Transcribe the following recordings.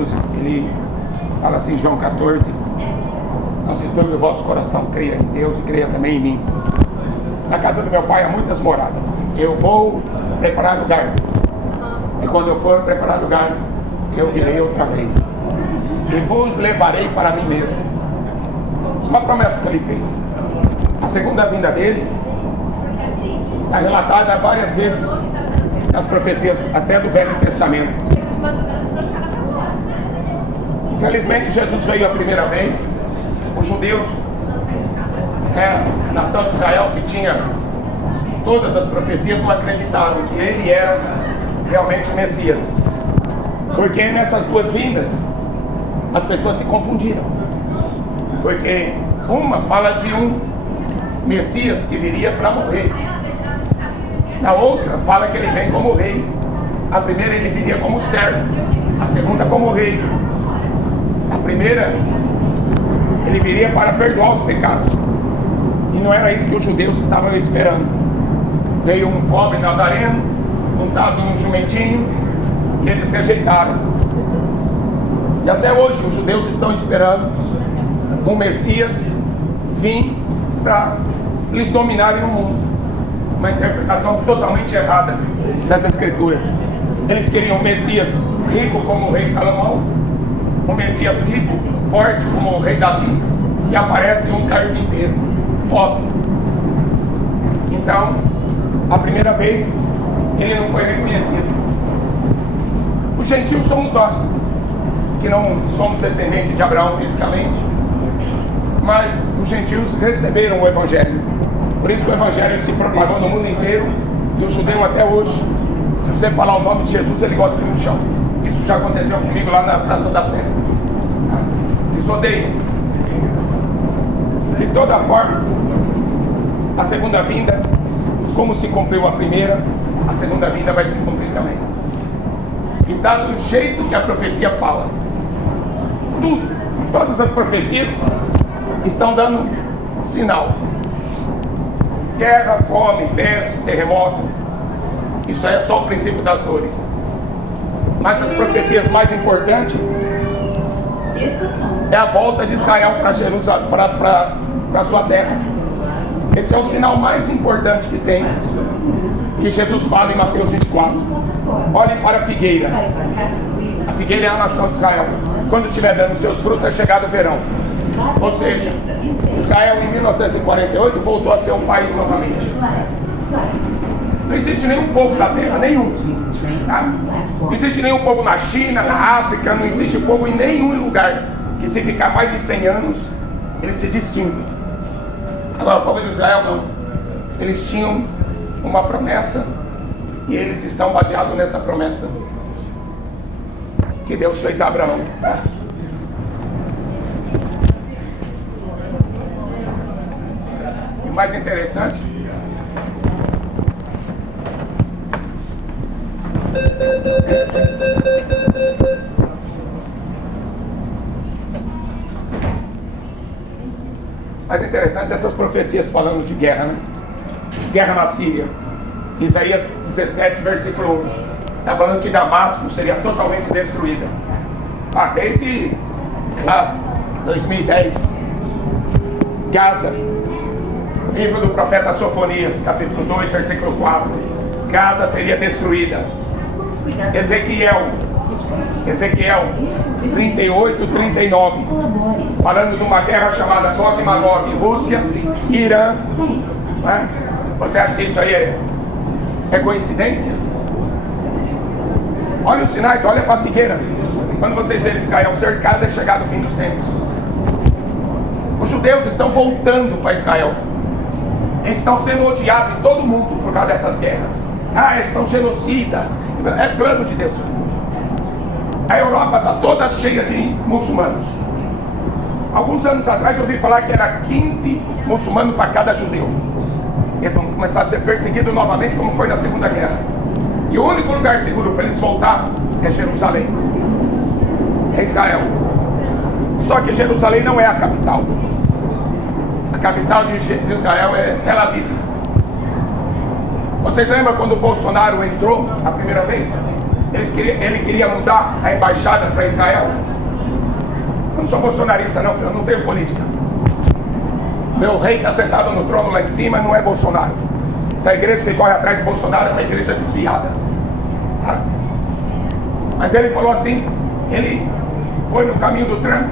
Jesus, ele fala assim, João 14, não se turbe o vosso coração, creia em Deus e creia também em mim. Na casa do meu pai há muitas moradas, eu vou preparar lugar, e quando eu for preparar lugar, eu virei outra vez, e vos levarei para mim mesmo. Isso é uma promessa que ele fez. A segunda vinda dele está relatada várias vezes nas profecias, até do Velho Testamento. Infelizmente, Jesus veio a primeira vez. Os judeus, a nação de Israel, que tinha todas as profecias, não acreditaram que ele era realmente o Messias, porque nessas duas vindas as pessoas se confundiram, porque uma fala de um Messias que viria para morrer, na outra fala que ele vem como rei. A primeira ele viria como servo, a segunda como rei. A primeira ele viria para perdoar os pecados, e não era isso que os judeus estavam esperando. Veio um pobre nazareno montado num jumentinho, e eles rejeitaram. E até hoje os judeus estão esperando um Messias vir para eles dominarem o mundo. Uma interpretação totalmente errada das Escrituras. Eles queriam um Messias rico como o rei Salomão, um Messias rico, forte como o rei Davi, e aparece um carpinteiro pobre. Então, a primeira vez ele não foi reconhecido. Os gentios somos nós, que não somos descendentes de Abraão fisicamente, mas os gentios receberam o Evangelho. Por isso que o Evangelho se propagou no mundo inteiro, e o judeu até hoje, se você falar o nome de Jesus, ele gosta de ir no chão. Isso já aconteceu comigo lá na Praça da Sé. Eles odeiam. De toda forma, a segunda vinda, como se cumpriu a primeira, a segunda vinda vai se cumprir também. E está do jeito que a profecia fala. Tudo, todas as profecias estão dando sinal. Guerra, fome, peste, terremoto, isso aí é só o princípio das dores. Mas as profecias mais importantes é a volta de Israel para Jerusalém, para a sua terra. Esse é o sinal mais importante que tem, que Jesus fala em Mateus 24. Olhem para a figueira. A figueira é a nação de Israel. Quando estiver dando seus frutos, é chegado o verão. Ou seja, Israel em 1948 voltou a ser um país novamente. Não existe nenhum povo da terra, nenhum. Tá? Não existe nenhum povo na China, na África, não existe povo em nenhum lugar que, se ficar mais de 100 anos, eles se distinguem. Agora, o povo de Israel não. Eles tinham uma promessa, e eles estão baseados nessa promessa que Deus fez a Abraão. O mais interessante essas profecias falando de guerra, né? Guerra na Síria. Isaías 17, versículo 1, está falando que Damasco seria totalmente destruída. Desde, sei lá, 2010. Gaza, livro do profeta Sofonias, capítulo 2, versículo 4, Gaza seria destruída. Ezequiel 38, 39, falando de uma guerra chamada Gog e Magog, Rússia e Irã. Você acha que isso aí é coincidência? Olha os sinais, olha para a figueira. Quando vocês verem Israel cercado, é chegado o fim dos tempos. Os judeus estão voltando para Israel. Eles estão sendo odiados em todo mundo por causa dessas guerras. Eles são genocidas. É plano de Deus. A Europa está toda cheia de muçulmanos. Alguns anos atrás eu ouvi falar que era 15 muçulmanos para cada judeu. Eles vão começar a ser perseguidos novamente, como foi na Segunda Guerra. E o único lugar seguro para eles voltar é Jerusalém, é Israel. Só que Jerusalém não é a capital. A capital de Israel é Tel Aviv. Vocês lembram quando o Bolsonaro entrou a primeira vez? Ele queria mudar a embaixada para Israel. Eu não sou bolsonarista não, eu não tenho política. Meu rei está sentado no trono lá em cima e não é Bolsonaro. Essa igreja que corre atrás de Bolsonaro é uma igreja desviada. Mas ele falou assim, ele foi no caminho do Trump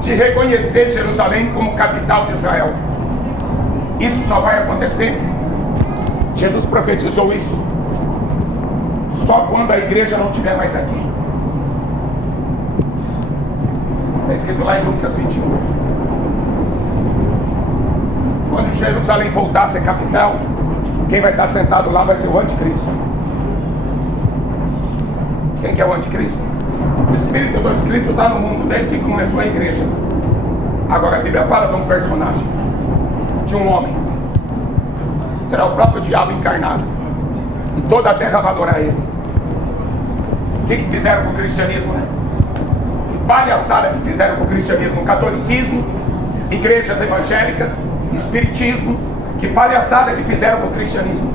de reconhecer Jerusalém como capital de Israel. Isso só vai acontecer. Jesus profetizou isso só quando a igreja não estiver mais aqui. Está escrito lá em Lucas 21. Quando Jerusalém voltar a ser capital, quem vai estar sentado lá vai ser o anticristo. Quem que é o anticristo? O espírito do anticristo está no mundo desde que começou a igreja. Agora a Bíblia fala de um personagem, de um homem. Será o próprio diabo encarnado. E toda a terra vai adorar ele. O que fizeram com o cristianismo, né? Que palhaçada que fizeram com o cristianismo, catolicismo, igrejas evangélicas, espiritismo. Que palhaçada que fizeram com o cristianismo.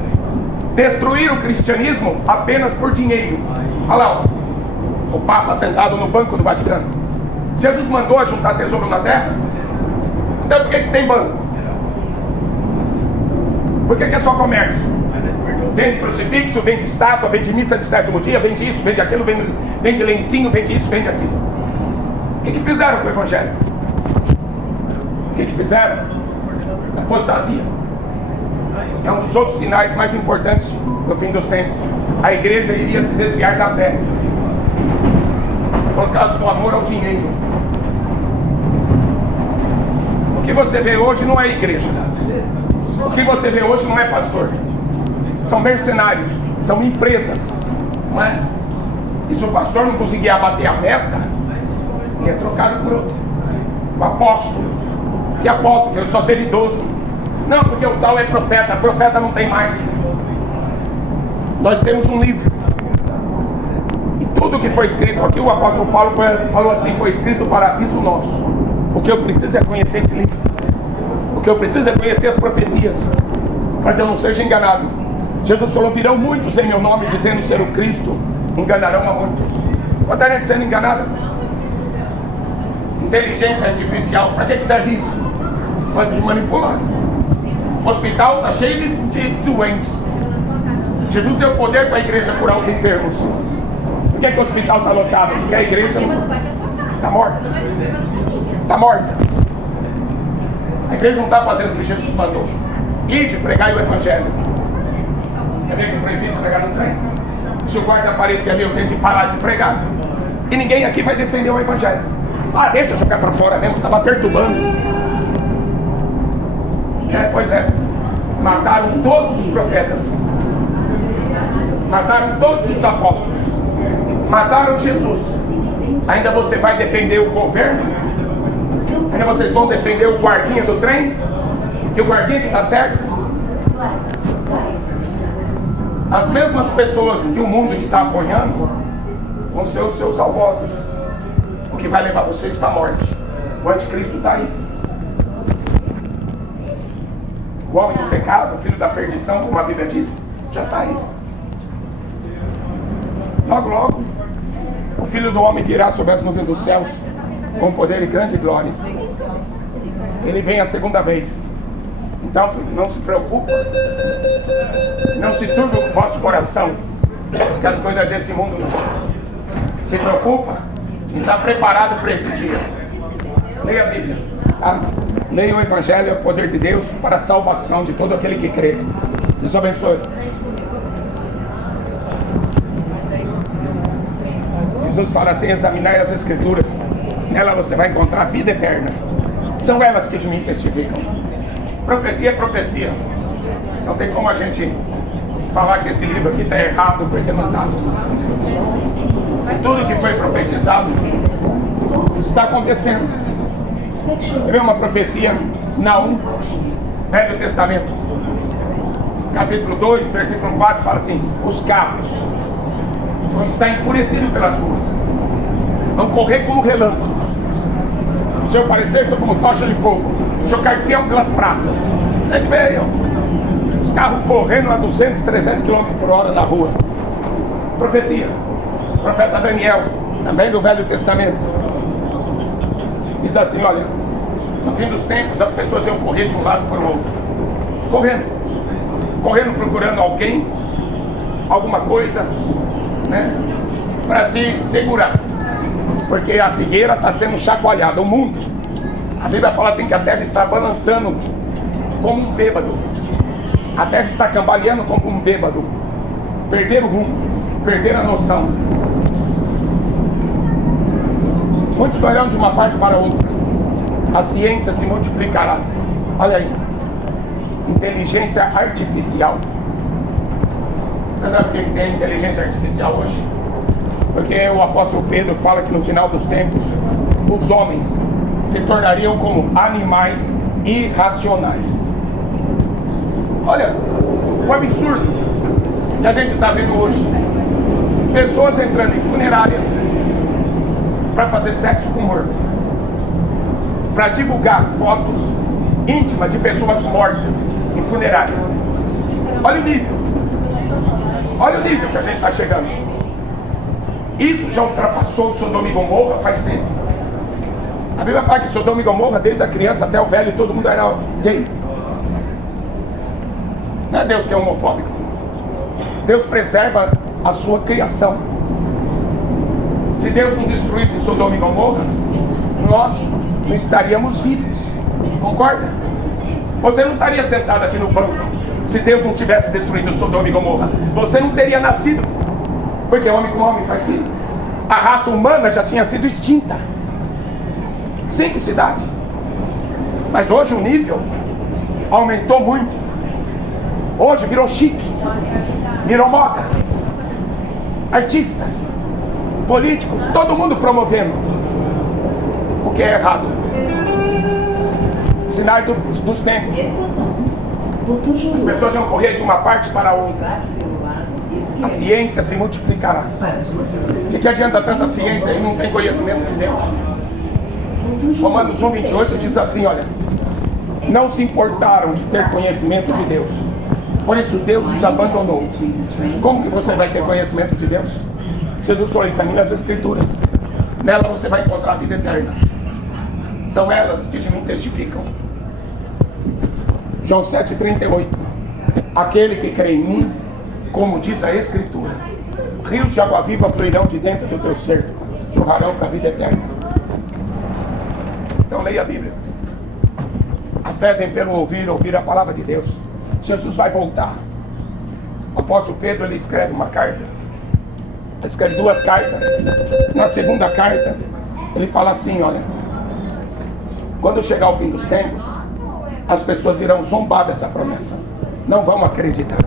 Destruíram o cristianismo apenas por dinheiro. Olha lá, o Papa sentado no banco do Vaticano. Jesus mandou a juntar tesouro na terra. Então por que tem banco? Por que é só comércio? Vende crucifixo, vende estátua, vende missa de sétimo dia, vende isso, vende aquilo, vende lencinho, vende isso, vende aquilo. O que fizeram com o evangelho? O que fizeram? Apostasia. É um dos outros sinais mais importantes do fim dos tempos. A igreja iria se desviar da fé por causa do amor ao dinheiro. O que você vê hoje não é igreja. O que você vê hoje não é pastor, gente. São mercenários, são empresas, não é? E se o pastor não conseguir abater a meta, ele é trocado por outro. O apóstolo, que apóstolo, ele só teve 12. Não, porque o tal é profeta não tem mais. Nós temos um livro. E tudo que foi escrito aqui, o apóstolo Paulo falou assim, foi escrito para aviso nosso. O que eu preciso é conhecer esse livro. O que eu preciso é conhecer as profecias, para que eu não seja enganado. Jesus falou, virão muitos em meu nome, dizendo ser o Cristo, enganarão a muitos. Quanta gente sendo enganada? Inteligência artificial, para que serve isso? Pode manipular. O hospital está cheio de doentes. Jesus deu poder para a igreja curar os enfermos. Por que o hospital está lotado? Porque a igreja está morta. Está morta. A igreja não está fazendo o que Jesus mandou. Ide, pregai o evangelho. Você vê que é proibido pregar no trem? Se o guarda aparecer ali, eu tenho que parar de pregar. E ninguém aqui vai defender o evangelho. Ah, deixa eu jogar para fora mesmo, estava perturbando. Pois é. Mataram todos os profetas. Mataram todos os apóstolos. Mataram Jesus. Ainda você vai defender o governo? Ainda vocês vão defender o guardinha do trem? Que o guardinha que está certo? As mesmas pessoas que o mundo está apoiando vão ser os seus algozes. O que vai levar vocês para a morte. O anticristo está aí. O homem do pecado, o filho da perdição, como a Bíblia diz, já está aí. Logo, logo, o Filho do Homem virá sobre as nuvens dos céus, com poder e grande glória. Ele vem a segunda vez. Então, não se preocupe, não se turbe o vosso coração, que as coisas desse mundo não. Se preocupa em estar preparado para esse dia. Leia a Bíblia. Tá? Leia o Evangelho, é o poder de Deus para a salvação de todo aquele que crê. Deus abençoe. Jesus fala assim, examinai as Escrituras, nela você vai encontrar vida eterna. São elas que de mim testificam. Profecia é profecia. Não tem como a gente falar que esse livro aqui está errado, porque não está. Tudo que foi profetizado está acontecendo. Eu vi uma profecia, Naum, Velho Testamento, capítulo 2, versículo 4, fala assim, os carros vão estar enfurecidos pelas ruas, vão correr como relâmpagos, o seu parecer são como tocha de fogo, chocar-se-ão pelas praças. Os carros correndo a 200, 300 km por hora na rua. profecia. O profeta Daniel, também do Velho Testamento, diz assim, olha, no fim dos tempos as pessoas iam correr de um lado para o outro. Correndo procurando alguém, alguma coisa, né, para se segurar. Porque a figueira está sendo chacoalhada, o mundo. A Bíblia fala assim que a terra está balançando como um bêbado. A terra está cambaleando como um bêbado. Perderam o rumo, perderam a noção. Muitos correrão de uma parte para outra. A ciência se multiplicará. Olha aí. Inteligência artificial. Você sabe o que é inteligência artificial hoje? Porque o apóstolo Pedro fala que no final dos tempos os homens se tornariam como animais irracionais. Olha, o absurdo que a gente está vendo hoje. Pessoas entrando em funerária para fazer sexo com morto, para divulgar fotos íntimas de pessoas mortas em funerária. Olha o nível. Olha o nível que a gente está chegando. Isso já ultrapassou o Sodoma e Gomorra faz tempo. A Bíblia fala que Sodoma e Gomorra, desde a criança até o velho, todo mundo era gay. Não é Deus que é homofóbico. Deus preserva a sua criação. Se Deus não destruísse Sodoma e Gomorra, nós não estaríamos vivos. Concorda? Você não estaria sentado aqui no banco se Deus não tivesse destruído Sodoma e Gomorra. Você não teria nascido. Porque homem com homem faz filho. A raça humana já tinha sido extinta. Simplicidade. Mas hoje o nível aumentou muito. Hoje virou chique, virou moda. Artistas, políticos, todo mundo promovendo o que é errado. Sinais dos tempos. As pessoas vão correr de uma parte para a outra. A ciência se multiplicará. E que adianta tanta ciência e não tem conhecimento de Deus? Romanos 1:28 diz assim, olha, não se importaram de ter conhecimento de Deus, por isso Deus os abandonou. Como que você vai ter conhecimento de Deus? Jesus falou, examine as Escrituras, nela você vai encontrar a vida eterna. São elas que de mim testificam. João 7:38, aquele que crê em mim, como diz a Escritura, rios de água viva fluirão de dentro do teu ser, jorrarão para a vida eterna. Então leia a Bíblia. A fé vem pelo ouvir a palavra de Deus. Jesus vai voltar. O apóstolo Pedro, ele escreve uma carta. Ele escreve 2 cartas. Na segunda carta, ele fala assim, olha, quando chegar o fim dos tempos, as pessoas irão zombar dessa promessa. Não vão acreditar.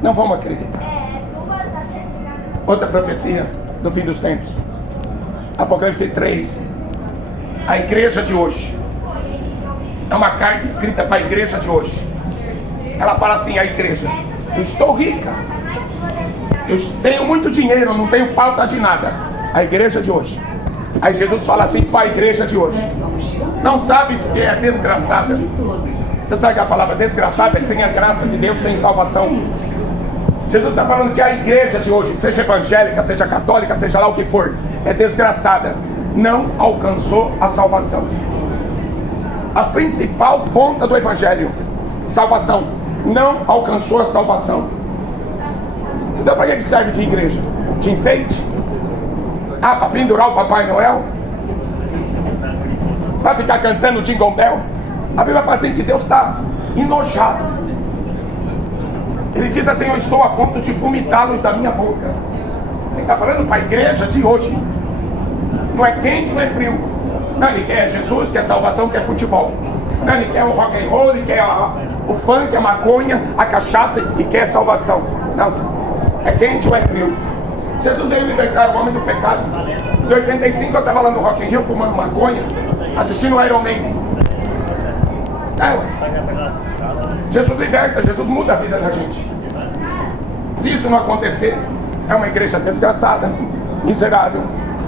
Não vão acreditar. Outra profecia do fim dos tempos. Apocalipse 3. A igreja de hoje. É uma carta escrita para a igreja de hoje. Ela fala assim, a igreja, eu estou rica, eu tenho muito dinheiro, não tenho falta de nada. A igreja de hoje. Aí Jesus fala assim para a igreja de hoje, não sabes que é desgraçada? Você sabe que a palavra desgraçada é sem a graça de Deus, sem salvação. Jesus está falando que a igreja de hoje, seja evangélica, seja católica, seja lá o que for, é desgraçada, não alcançou a salvação. A principal ponta do evangelho, salvação, não alcançou a salvação. Então para que serve de igreja? De enfeite? Ah, para pendurar o Papai Noel? Para ficar cantando Jingle Bell? A Bíblia fala assim que Deus está enojado. Ele diz assim, eu estou a ponto de vomitá-los da minha boca. Ele está falando para a igreja de hoje. Não é quente, não é frio. Não, ele quer Jesus, quer salvação, quer futebol. Não, ele quer o rock and roll, ele quer o funk, a maconha, a cachaça e quer salvação. Não, é quente ou é frio. Jesus veio libertar o homem do pecado. Em 85 eu estava lá no Rock in Rio fumando maconha, assistindo o Iron Maiden. Jesus liberta, Jesus muda a vida da gente. Se isso não acontecer, é uma igreja desgraçada, miserável,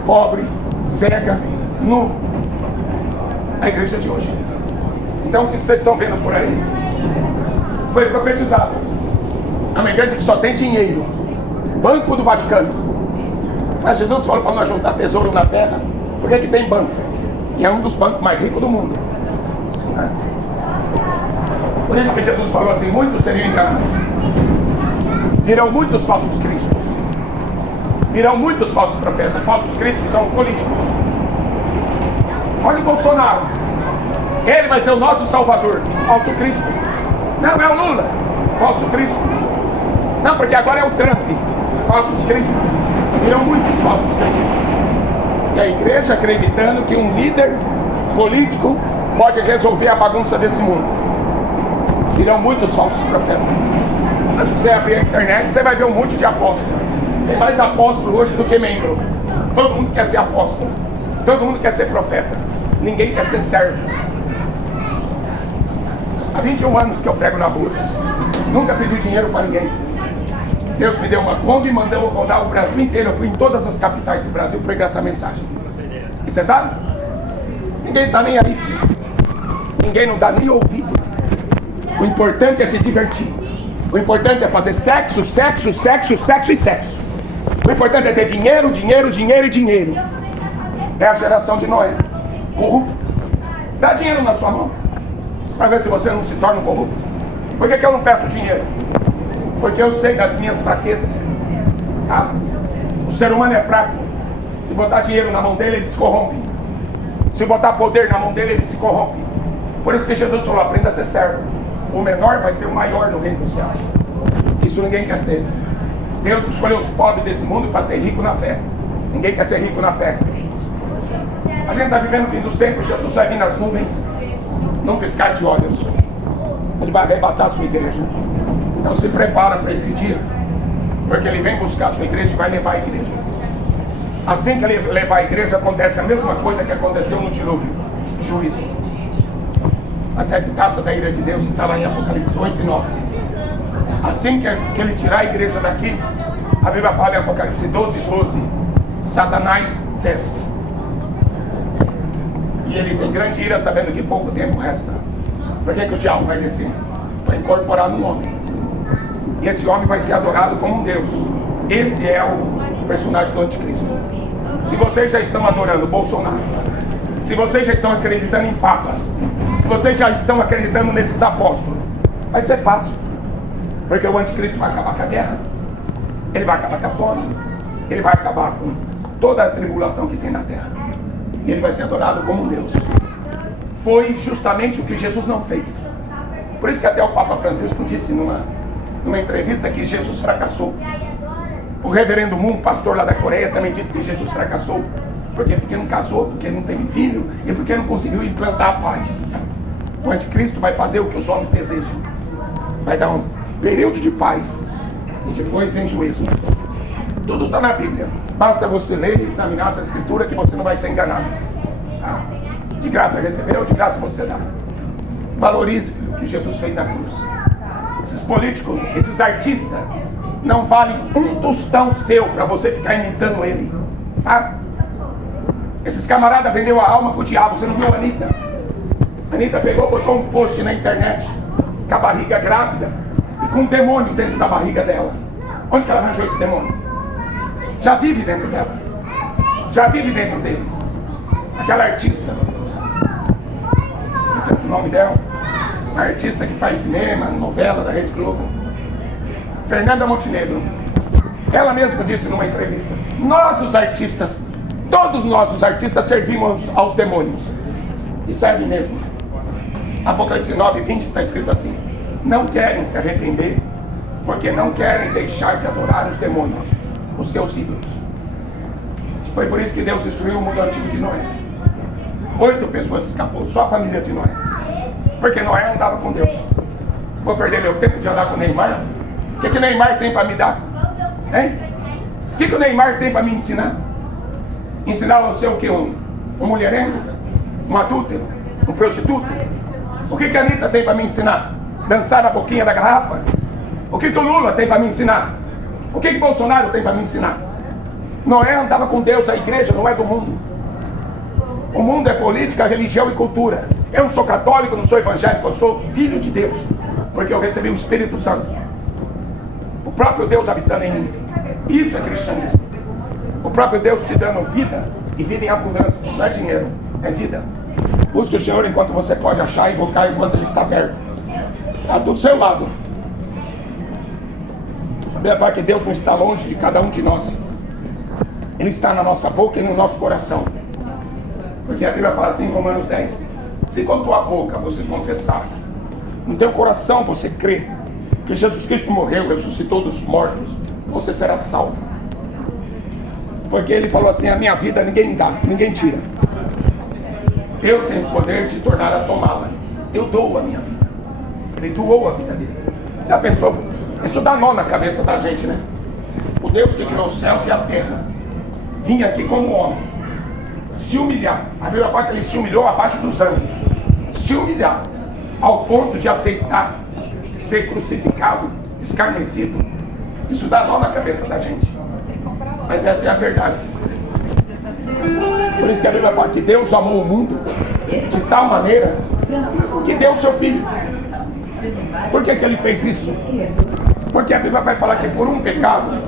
pobre, cega, nu. A igreja de hoje. Então o que vocês estão vendo por aí foi profetizado. É uma igreja que só tem dinheiro. Banco do Vaticano. Mas Jesus falou para nós juntar tesouro na terra. Por que tem banco? E é um dos bancos mais ricos do mundo. Por isso que Jesus falou assim: muitos seriam enganados. Virão muitos falsos cristos. Virão muitos falsos profetas. Falsos cristos são políticos. Olha o Bolsonaro. Ele vai ser o nosso salvador. Falso Cristo. Não, é o Lula. Falso Cristo. Não, porque agora é o Trump. Falsos cristos. Virão muitos falsos cristos. E a igreja acreditando que um líder político pode resolver a bagunça desse mundo. Virão muitos falsos profetas. Mas se você abrir a internet, você vai ver um monte de apóstolos. Tem mais apóstolo hoje do que membro. Todo mundo quer ser apóstolo. Todo mundo quer ser profeta. Ninguém quer ser servo. Há 21 anos que eu prego na rua. Nunca pedi dinheiro para ninguém. Deus me deu uma Kombi e mandou eu rodar o Brasil inteiro. Eu fui em todas as capitais do Brasil pregar essa mensagem. E você sabe? Ninguém está nem aí, filho. Ninguém não dá nem ouvido. O importante é se divertir. O importante é fazer sexo, sexo, sexo, sexo e sexo. O importante é ter dinheiro, dinheiro, dinheiro e dinheiro. É a geração de Noé. Corrupto. Dá dinheiro na sua mão para ver se você não se torna um corrupto. Por que eu não peço dinheiro? Porque eu sei das minhas fraquezas. Tá? O ser humano é fraco. Se botar dinheiro na mão dele, ele se corrompe. Se botar poder na mão dele, ele se corrompe. Por isso que Jesus falou: aprenda a ser servo. O menor vai ser o maior no reino dos céus. Isso ninguém quer ser. Deus escolheu os pobres desse mundo para ser rico na fé. Ninguém quer ser rico na fé. A gente está vivendo o fim dos tempos. Jesus vai vir nas nuvens num piscar de olhos. Ele vai arrebatar a sua igreja. Então se prepara para esse dia, porque ele vem buscar a sua igreja e vai levar a igreja. Assim que ele levar a igreja, acontece a mesma coisa que aconteceu no dilúvio: juízo. A sete taças da ira de Deus, que está lá em Apocalipse 8 e 9. Assim que ele tirar a igreja daqui, a Bíblia fala em Apocalipse 12, 12, Satanás desce. E ele tem grande ira, sabendo que pouco tempo resta. Por que o diabo vai descer? Para incorporar no homem. E esse homem vai ser adorado como um Deus. Esse é o personagem do anticristo. Se vocês já estão adorando Bolsonaro, se vocês já estão acreditando em papas, se vocês já estão acreditando nesses apóstolos, vai ser fácil. Porque o anticristo vai acabar com a guerra, ele vai acabar com a fome, ele vai acabar com toda a tribulação que tem na terra. E ele vai ser adorado como um Deus. Foi justamente o que Jesus não fez. Por isso que até o Papa Francisco disse numa entrevista que Jesus fracassou. O reverendo Moon, pastor lá da Coreia, também disse que Jesus fracassou. Por quê? Porque não casou, porque não teve filho e porque não conseguiu implantar a paz. O anticristo vai fazer o que os homens desejam. Vai dar um período de paz e depois vem juízo. Tudo está na Bíblia. Basta você ler e examinar essa escritura que você não vai ser enganado. Tá? De graça recebeu, de graça você dá. Valorize o que Jesus fez na cruz. Esses políticos, esses artistas, não valem um tostão seu para você ficar imitando ele. Tá? Esses camaradas vendeu a alma pro diabo. Você não viu a Anitta? A Anitta pegou, botou um post na internet com a barriga grávida e com um demônio dentro da barriga dela. Onde que ela arranjou esse demônio? Já vive dentro dela. Já vive dentro deles. Aquela artista, não sei o nome dela, uma artista que faz cinema, novela da Rede Globo, Fernanda Montenegro. Ela mesma disse numa entrevista: nós os artistas, todos nós os artistas servimos aos demônios. E servem mesmo. Apocalipse 9, 20 está escrito assim: não querem se arrepender, porque não querem deixar de adorar os demônios, os seus ídolos. Foi por isso que Deus destruiu o mundo antigo de Noé. 8 pessoas escapou, só a família de Noé. Porque Noé andava com Deus. Vou perder meu tempo de andar com o Neymar? O que o Neymar tem para me dar? Hein? O que o Neymar tem para me ensinar? Ensinar você o que? Um mulherengo? Um adúltero? Um prostituto? O que a Anitta tem para me ensinar? Dançar na boquinha da garrafa? O que o Lula tem para me ensinar? O que Bolsonaro tem para me ensinar? Noé andava com Deus, a igreja não é do mundo. O mundo é política, religião e cultura. Eu não sou católico, não sou evangélico, eu sou filho de Deus, porque eu recebi o Espírito Santo, o próprio Deus habitando em mim. Isso é cristianismo. O próprio Deus te dando vida, e vida em abundância. Não é dinheiro, é vida. Busque o Senhor enquanto você pode achar, e invocar enquanto Ele está perto. Está do seu lado. A Bíblia fala que Deus não está longe de cada um de nós. Ele está na nossa boca e no nosso coração. Porque a Bíblia fala assim em Romanos 10. Se com a tua boca você confessar, no teu coração você crê que Jesus Cristo morreu, ressuscitou dos mortos, você será salvo. Porque Ele falou assim: a minha vida ninguém dá, ninguém tira. Eu tenho o poder de tornar a tomá-la. Eu dou a minha vida. Ele doou a vida dele. Já pensou? Isso dá nó na cabeça da gente, né? O Deus que criou os céus e a terra vinha aqui como homem, se humilhar. A Bíblia fala que Ele se humilhou abaixo dos anjos. Se humilhar ao ponto de aceitar ser crucificado, escarnecido. Isso dá nó na cabeça da gente. Mas essa é a verdade. Por isso que a Bíblia fala que Deus amou o mundo de tal maneira que deu o seu Filho. Por que Ele fez isso? Porque a Bíblia vai falar que por um pecado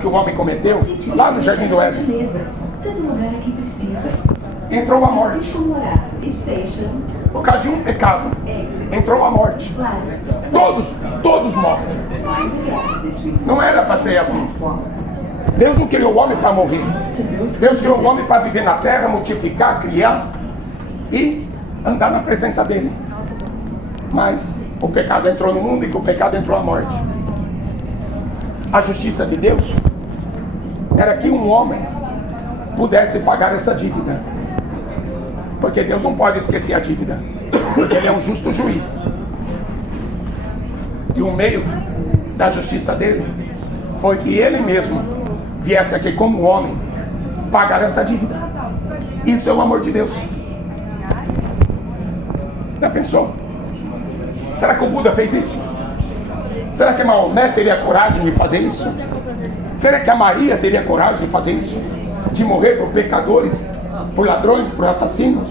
que o homem cometeu, lá no Jardim do Éden, entrou a morte. Por causa de um pecado, entrou a morte. Todos morrem. Não era para ser assim. Deus não criou o homem para morrer. Deus criou o homem para viver na terra, multiplicar, criar e andar na presença dele. Mas o pecado entrou no mundo e com o pecado entrou a morte. A justiça de Deus era que um homem pudesse pagar essa dívida. Porque Deus não pode esquecer a dívida. Porque Ele é um justo juiz. E o meio da justiça dele foi que Ele mesmo viesse aqui como homem pagar essa dívida. Isso é o amor de Deus. Já pensou? Será que o Buda fez isso? Será que Maomé teria coragem de fazer isso? Será que a Maria teria coragem de fazer isso? De morrer por pecadores, por ladrões, por assassinos?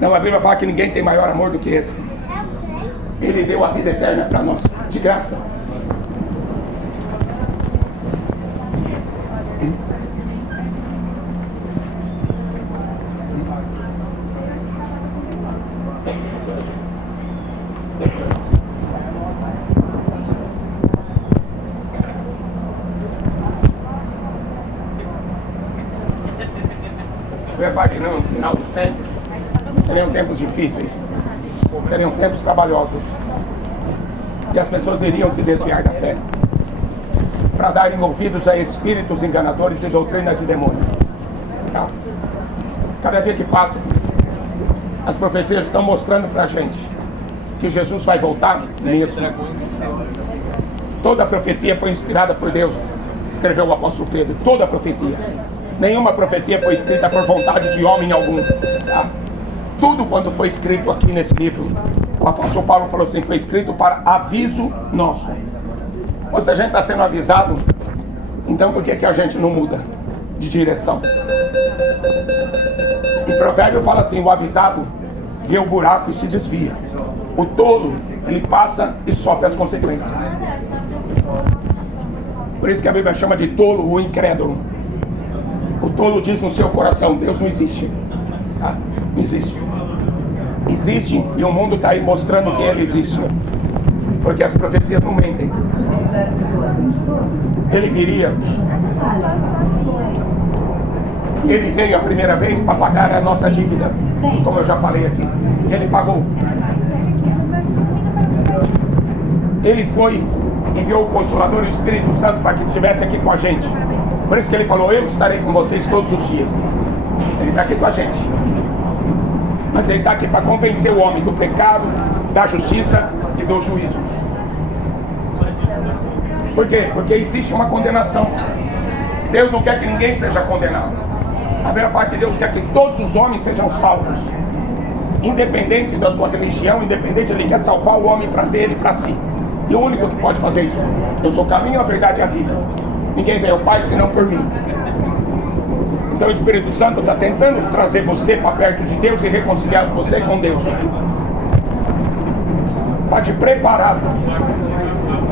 Não, a Bíblia fala que ninguém tem maior amor do que esse. Ele deu a vida eterna para nós, de graça. Vai que no final dos tempos seriam tempos difíceis, seriam tempos trabalhosos, e as pessoas iriam se desviar da fé para darem ouvidos a espíritos enganadores e doutrina de demônio. Tá? Cada dia que passa, as profecias estão mostrando para a gente que Jesus vai voltar mesmo. Toda a profecia foi inspirada por Deus, escreveu o apóstolo Pedro. Toda a profecia. Nenhuma profecia foi escrita por vontade de homem algum. Tá? Tudo quanto foi escrito aqui nesse livro, o apóstolo Paulo falou assim, foi escrito para aviso nosso. Ou se a gente está sendo avisado, então por que a gente não muda de direção? Em Provérbio fala assim, o avisado vê o buraco e se desvia. O tolo, ele passa e sofre as consequências. Por isso que a Bíblia chama de tolo o incrédulo. O tolo diz no seu coração, Deus não existe. Tá? Não existe. Existe e o mundo está aí mostrando que Ele existe. Porque as profecias não mentem. Ele viria. Ele veio a primeira vez para pagar a nossa dívida. Como eu já falei aqui. Ele pagou. Ele foi, enviou o Consolador e o Espírito Santo para que estivesse aqui com a gente. Por isso que Ele falou, eu estarei com vocês todos os dias. Ele está aqui com a gente. Mas Ele está aqui para convencer o homem do pecado, da justiça e do juízo. Por quê? Porque existe uma condenação. Deus não quer que ninguém seja condenado. A Bíblia fala que Deus quer que todos os homens sejam salvos. Independente da sua religião, independente, Ele quer salvar o homem e trazer ele para si. E o único que pode fazer isso, eu sou o caminho, a verdade e a vida. Ninguém vem ao Pai senão por mim. Então o Espírito Santo está tentando trazer você para perto de Deus e reconciliar você com Deus. Para te preparar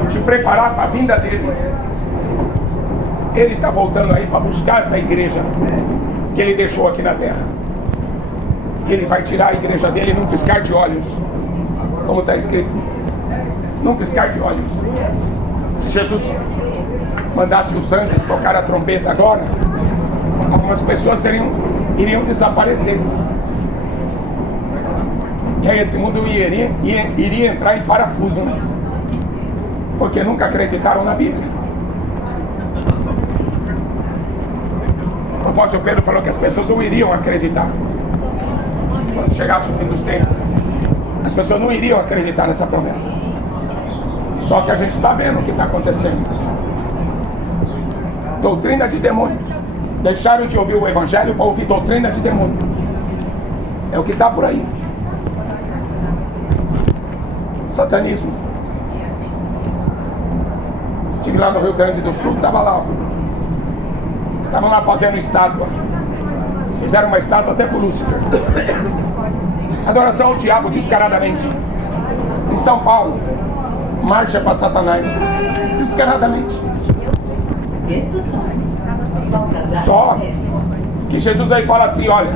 te preparar para a vinda dele. Ele está voltando aí para buscar essa igreja que ele deixou aqui na terra. Ele vai tirar a igreja dele num piscar de olhos, como está escrito, num piscar de olhos. Se Jesus mandasse os anjos tocar a trombeta agora, algumas pessoas iriam desaparecer. E aí esse mundo iria entrar em parafuso, né? Porque nunca acreditaram na Bíblia. O apóstolo Pedro falou que as pessoas não iriam acreditar. Quando chegasse o fim dos tempos, as pessoas não iriam acreditar nessa promessa. Só que a gente está vendo o que está acontecendo. Doutrina de demônio. Deixaram de ouvir o evangelho para ouvir doutrina de demônio. É o que está por aí. Satanismo. Estive lá no Rio Grande do Sul, estava lá. Estavam lá fazendo estátua. Fizeram uma estátua até por Lúcifer. Adoração ao diabo descaradamente. Em São Paulo, marcha para Satanás. Descaradamente. Só que Jesus aí fala assim, olha,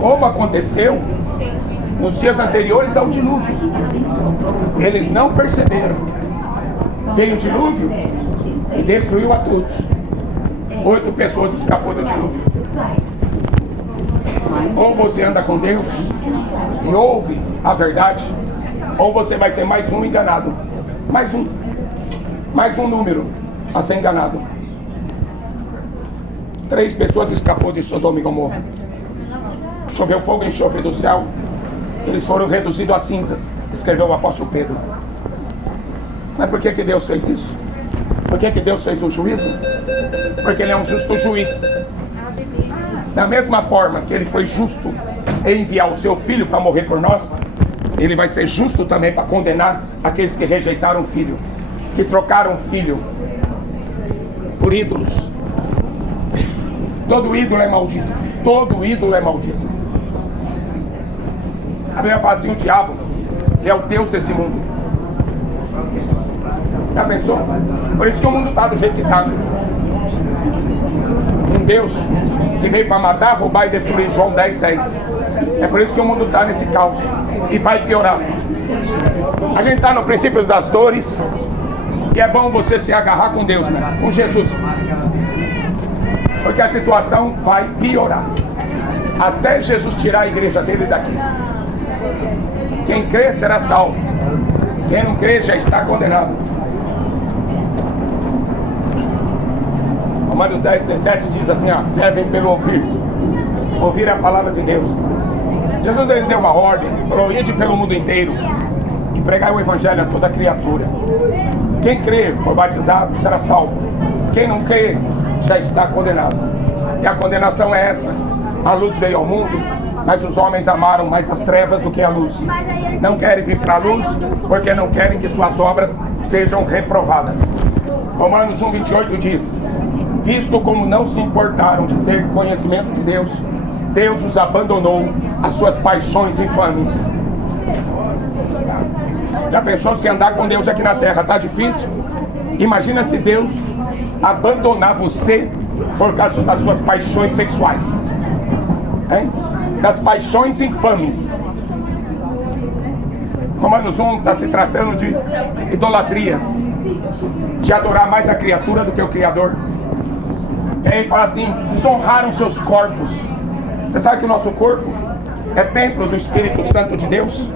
como aconteceu nos dias anteriores ao dilúvio. Eles não perceberam. Veio o dilúvio e destruiu a todos. 8 pessoas escapou do dilúvio. Ou você anda com Deus e ouve a verdade, ou você vai ser mais um enganado. Mais um número a ser enganado. 3 pessoas escapou de Sodoma e Gomorra. Choveu fogo e enxofre do céu. Eles foram reduzidos a cinzas, escreveu o apóstolo Pedro. Mas por que Deus fez isso? Por que Deus fez o juízo? Porque Ele é um justo juiz. Da mesma forma que Ele foi justo em enviar o seu Filho para morrer por nós, Ele vai ser justo também para condenar aqueles que rejeitaram o Filho, que trocaram o Filho por ídolos. Todo ídolo é maldito. Todo ídolo é maldito. A Bíblia fala assim, o diabo é o Deus desse mundo. Já pensou? Por isso que o mundo está do jeito que está. Um Deus que veio para matar, roubar e destruir. João 10:10. É por isso que o mundo está nesse caos. E vai piorar. A gente está no princípio das dores. E é bom você se agarrar com Deus, né? Com Jesus. Porque a situação vai piorar. Até Jesus tirar a igreja dele daqui. Quem crê será salvo. Quem não crê já está condenado. Romanos 10:17 diz assim, a fé vem pelo ouvir. Ouvir a palavra de Deus. Jesus ele deu uma ordem, falou, ide pelo mundo inteiro e pregai o evangelho a toda criatura. Quem crê, for batizado, será salvo. Quem não crê, já está condenado. E a condenação é essa. A luz veio ao mundo, mas os homens amaram mais as trevas do que a luz. Não querem vir para a luz, porque não querem que suas obras sejam reprovadas. Romanos 1:28 diz, visto como não se importaram de ter conhecimento de Deus, Deus os abandonou às suas paixões infames. Já pensou se andar com Deus aqui na terra? Tá difícil? Imagina se Deus abandonar você por causa das suas paixões sexuais, hein? Das paixões infames. Romanos 1 está se tratando de idolatria, de adorar mais a criatura do que o Criador. E aí fala assim, desonraram seus corpos. Você sabe que o nosso corpo é templo do Espírito Santo de Deus?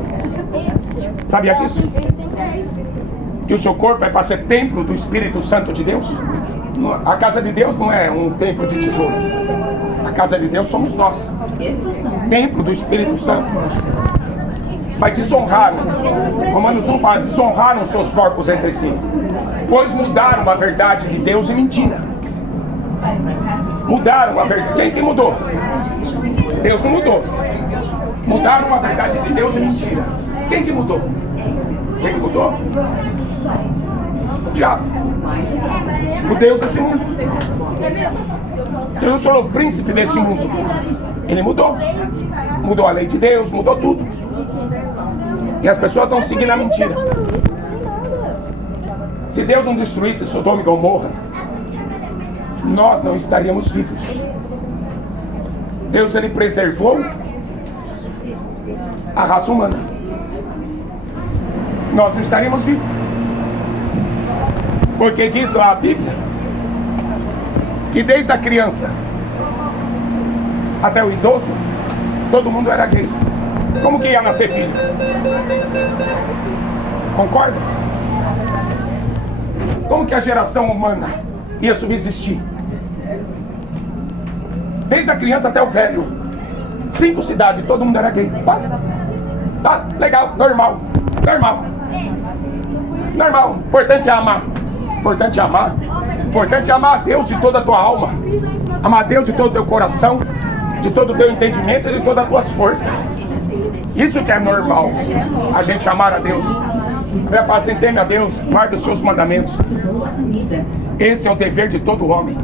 Sabia disso? Que o seu corpo é para ser templo do Espírito Santo de Deus? A casa de Deus não é um templo de tijolo. A casa de Deus somos nós. Templo do Espírito Santo. Mas desonraram. Romanos 1 fala, desonraram seus corpos entre si, pois mudaram a verdade de Deus em mentira. Mudaram a verdade. Quem que mudou? Deus não mudou. Mudaram a verdade de Deus em mentira. Quem que mudou? Quem que mudou? O diabo. O Deus desse mundo. Deus falou, o príncipe desse mundo. Ele mudou. Mudou a lei de Deus, mudou tudo. E as pessoas estão seguindo a mentira. Se Deus não destruísse Sodoma e Gomorra, nós não estaríamos vivos. Deus, ele preservou a raça humana. Nós não estaríamos vivos. Porque diz lá a Bíblia que desde a criança até o idoso, todo mundo era gay. Como que ia nascer filho? Concorda? Como que a geração humana ia subsistir? Desde a criança até o velho. 5 cidades, todo mundo era gay. Tá, legal, normal. Importante é amar. Importante é amar a Deus de toda a tua alma. Amar a Deus de todo o teu coração, de todo o teu entendimento e de todas as tuas forças. Isso que é normal, a gente amar a Deus. Vai falar assim: teme a Deus, guarda os seus mandamentos. Esse é o dever de todo homem.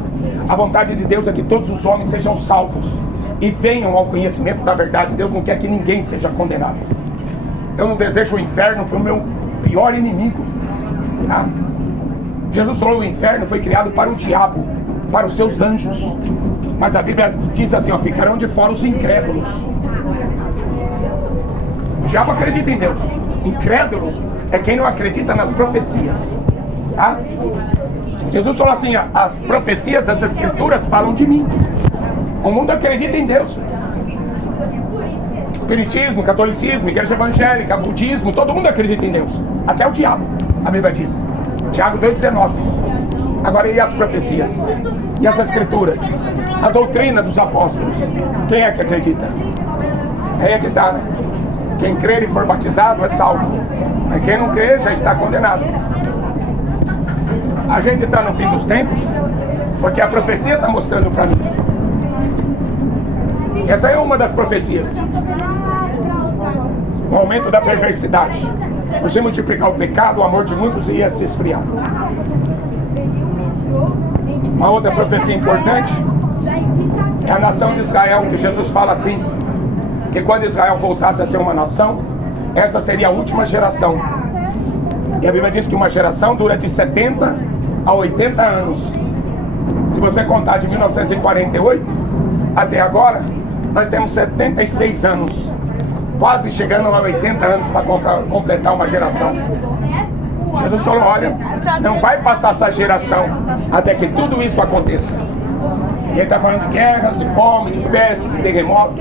A vontade de Deus é que todos os homens sejam salvos e venham ao conhecimento da verdade. Deus não quer que ninguém seja condenado. Eu não desejo o inferno para o meu pior inimigo, tá? Jesus falou: o inferno foi criado para o diabo, para os seus anjos. Mas a Bíblia diz assim, ó: ficarão de fora os incrédulos. O diabo acredita em Deus. Incrédulo é quem não acredita nas profecias, tá? Jesus falou assim: ó, as profecias, as escrituras falam de mim. O mundo acredita em Deus. Espiritismo, catolicismo, igreja evangélica, budismo, todo mundo acredita em Deus. Até o diabo, a Bíblia diz. Tiago 2,19. Agora, e as profecias? E as escrituras? A doutrina dos apóstolos? Quem é que acredita? É que está, né? Quem crer e for batizado é salvo. Mas quem não crer já está condenado. A gente está no fim dos tempos porque a profecia está mostrando para mim. Essa é uma das profecias. O aumento da perversidade. Você multiplicar o pecado, o amor de muitos ia se esfriar. Uma outra profecia importante é a nação de Israel, que Jesus fala assim, que quando Israel voltasse a ser uma nação, essa seria a última geração. E a Bíblia diz que uma geração dura de 70 a 80 anos. Se você contar de 1948 até agora, nós temos 76 anos, quase chegando a 80 anos para completar uma geração. Jesus falou: olha, não vai passar essa geração até que tudo isso aconteça. E ele está falando de guerras, de fome, de peste, de terremoto,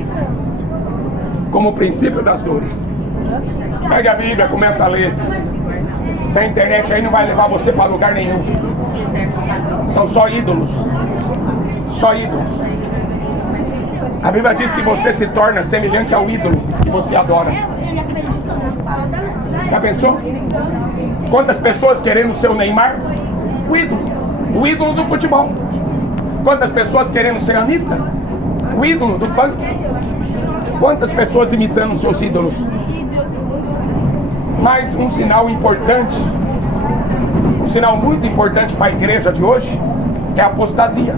como o princípio das dores. Pega a Bíblia, começa a ler. Essa internet aí não vai levar você para lugar nenhum. São só ídolos. Só ídolos. A Bíblia diz que você se torna semelhante ao ídolo que você adora. Já pensou? Quantas pessoas querendo ser o Neymar? O ídolo do futebol. Quantas pessoas querendo ser a Anitta? O ídolo do funk. Quantas pessoas imitando os seus ídolos? Mas um sinal importante, um sinal muito importante para a igreja de hoje é a apostasia.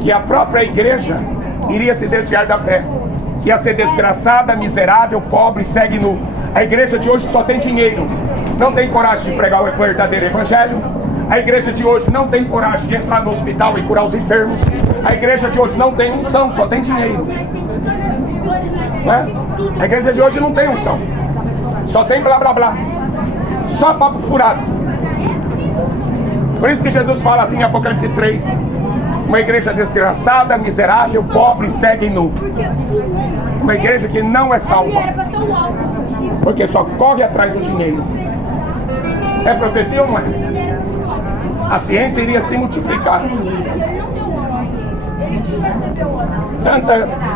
Que a própria igreja iria se desviar da fé, ia ser desgraçada, miserável, pobre, segue nu. A igreja de hoje só tem dinheiro, não tem coragem de pregar o verdadeiro evangelho. A igreja de hoje não tem coragem de entrar no hospital e curar os enfermos. A igreja de hoje não tem unção, só tem dinheiro, né? A igreja de hoje não tem unção, só tem blá blá blá, só papo furado. Por isso que Jesus fala assim em Apocalipse 3: uma igreja desgraçada, miserável, pobre, cega e nu. Uma igreja que não é salva, porque só corre atrás do dinheiro. É profecia ou não é? A ciência iria se multiplicar.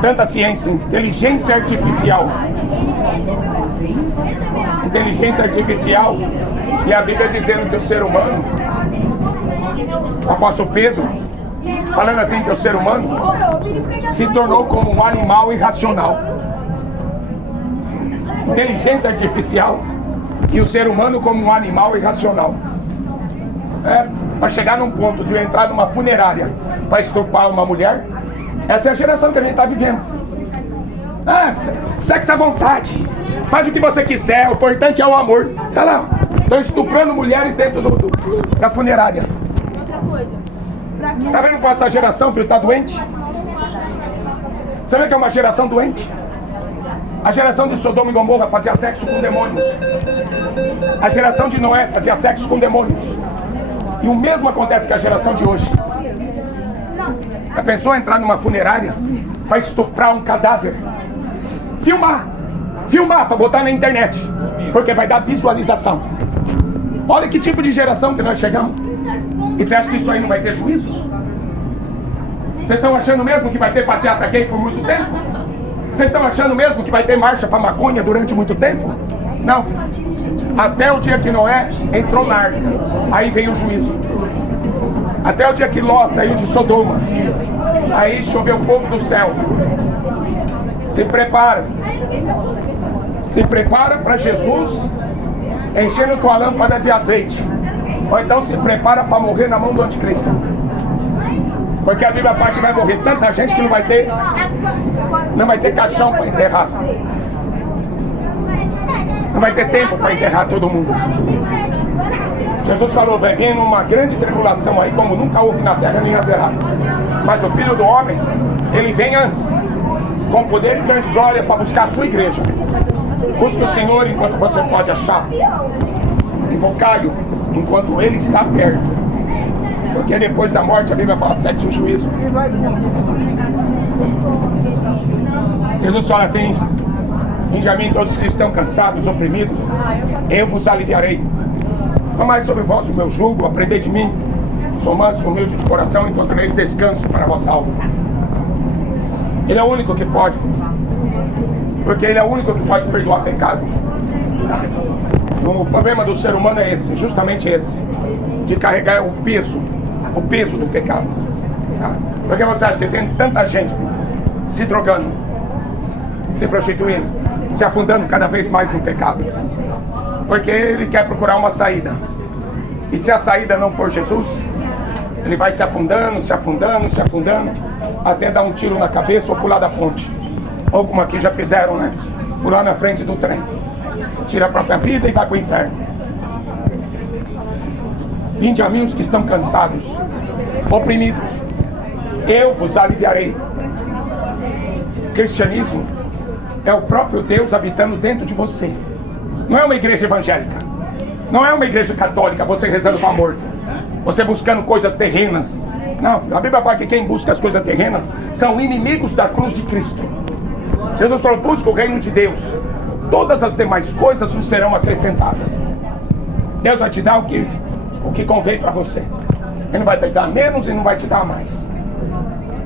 Tanta ciência, inteligência artificial. Inteligência artificial. E a Bíblia dizendo que o ser humano, o apóstolo Pedro, falando assim que o ser humano se tornou como um animal irracional. Inteligência artificial e o ser humano como um animal irracional. Para chegar num ponto de eu entrar numa funerária para estuprar uma mulher. Essa é a geração que a gente está vivendo. Sexo à vontade, faz o que você quiser, o importante é o amor. Tá lá, Estão estuprando mulheres dentro da funerária. Tá vendo como essa geração, filho, tá doente? Você vê que é uma geração doente? A geração de Sodoma e Gomorra fazia sexo com demônios. A geração de Noé fazia sexo com demônios. E o mesmo acontece com a geração de hoje. A pessoa entrar numa funerária para estuprar um cadáver, filmar para botar na internet, porque vai dar visualização. Olha que tipo de geração que nós chegamos. E você acha que isso aí não vai ter juízo? Vocês estão achando mesmo que vai ter passeata gay por muito tempo? Vocês estão achando mesmo que vai ter marcha para maconha durante muito tempo? Não, filho. Até o dia que Noé entrou na arca, aí veio o juízo. Até o dia que Ló saiu de Sodoma, aí choveu fogo do céu. Se prepara para Jesus enchendo tua lâmpada de azeite, ou então se prepara para morrer na mão do anticristo, porque a Bíblia fala que vai morrer tanta gente que não vai ter caixão para enterrar, não vai ter tempo para enterrar todo mundo. Jesus falou, vai vir uma grande tribulação aí, como nunca houve na terra nem na terra. Mas o Filho do Homem, ele vem antes, com poder e grande glória, para buscar a sua igreja. Busque o Senhor enquanto você pode achar. Invocai-o enquanto ele está perto. Porque depois da morte a Bíblia fala sexo e juízo. Jesus fala assim, vinde a mim todos que estão cansados, oprimidos, eu vos aliviarei. Tomai sobre vós o meu jugo, aprendei de mim, sou manso, humilde de coração, e encontrareis descanso para a vossa alma. Ele é o único que pode, porque ele é o único que pode perdoar pecado. O problema do ser humano é esse, justamente esse, de carregar o peso do pecado. Porque você acha que tem tanta gente se drogando, se prostituindo, se afundando cada vez mais no pecado? Porque ele quer procurar uma saída. E se a saída não for Jesus, ele vai se afundando, até dar um tiro na cabeça ou pular da ponte. Ou como aqui já fizeram, né? Pular na frente do trem. Tira a própria vida e vai para o inferno. Vinde a mim os que estão cansados, oprimidos, eu vos aliviarei. Cristianismo é o próprio Deus habitando dentro de você. Não é uma igreja evangélica, não é uma igreja católica, você rezando para morto, você buscando coisas terrenas. Não, a Bíblia fala que quem busca as coisas terrenas são inimigos da cruz de Cristo. Jesus falou, busca o reino de Deus, todas as demais coisas vos serão acrescentadas. Deus vai te dar o que convém para você. Ele não vai te dar menos e não vai te dar mais.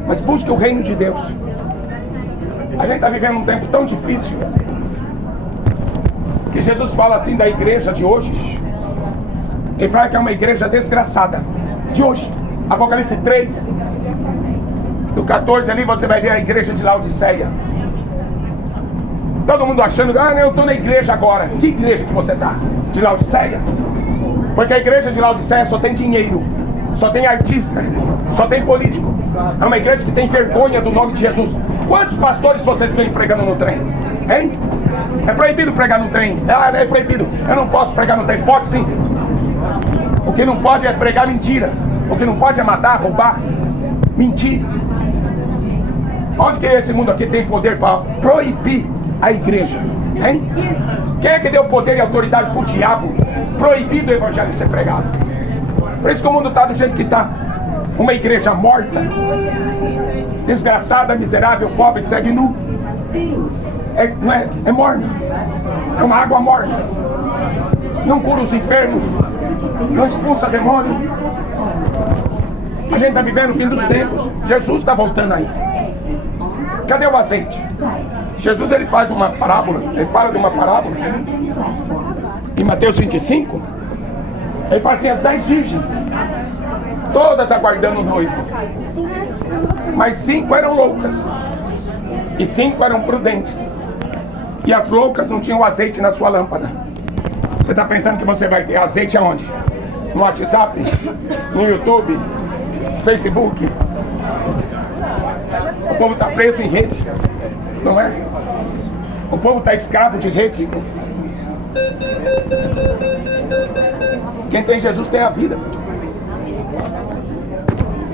Mas busque o reino de Deus. A gente está vivendo um tempo tão difícil que Jesus fala assim da igreja de hoje. Ele fala que é uma igreja desgraçada de hoje. Apocalipse 3 do 14 ali você vai ver a igreja de Laodiceia. Todo mundo achando, eu estou na igreja agora. Que igreja que você está? De Laodiceia? Porque a igreja de Laodiceia só tem dinheiro, só tem artista, só tem político. É uma igreja que tem vergonha do nome de Jesus. Quantos pastores vocês veem pregando no trem? Hein? É proibido pregar no trem. É proibido. Eu não posso pregar no trem. Pode sim. O que não pode é pregar mentira. O que não pode é matar, roubar, mentir. Onde que esse mundo aqui tem poder para proibir a igreja? Hein? Quem é que deu poder e autoridade para o diabo proibir do evangelho de ser pregado? Por isso que o mundo está do jeito que está. Uma igreja morta, desgraçada, miserável, pobre, segue nu. É morna. É uma água morna. Não cura os enfermos, não expulsa demônio. A gente está vivendo o fim dos tempos. Jesus está voltando aí. Cadê o azeite? Jesus ele faz uma parábola, ele fala de uma parábola em Mateus 25. Ele fala assim, as 10 virgens, todas aguardando o noivo, mas 5 eram loucas e 5 eram prudentes. E as loucas não tinham azeite na sua lâmpada. Você está pensando que você vai ter azeite aonde? No WhatsApp? No YouTube? Facebook? O povo está preso em rede, não é? O povo está escravo de redes. Quem tem Jesus tem a vida.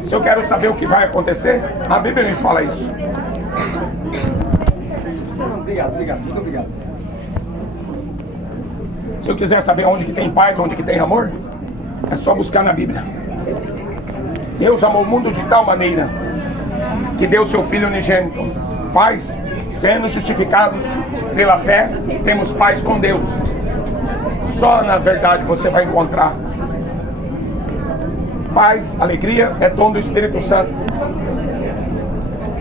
Se eu quero saber o que vai acontecer, a Bíblia me fala isso. Obrigado, muito obrigado. Se eu quiser saber onde que tem paz, onde que tem amor, é só buscar na Bíblia. Deus amou o mundo de tal maneira que deu seu Filho unigênito. Paz, sendo justificados pela fé, temos paz com Deus. Só na verdade você vai encontrar paz, alegria, é dom do Espírito Santo.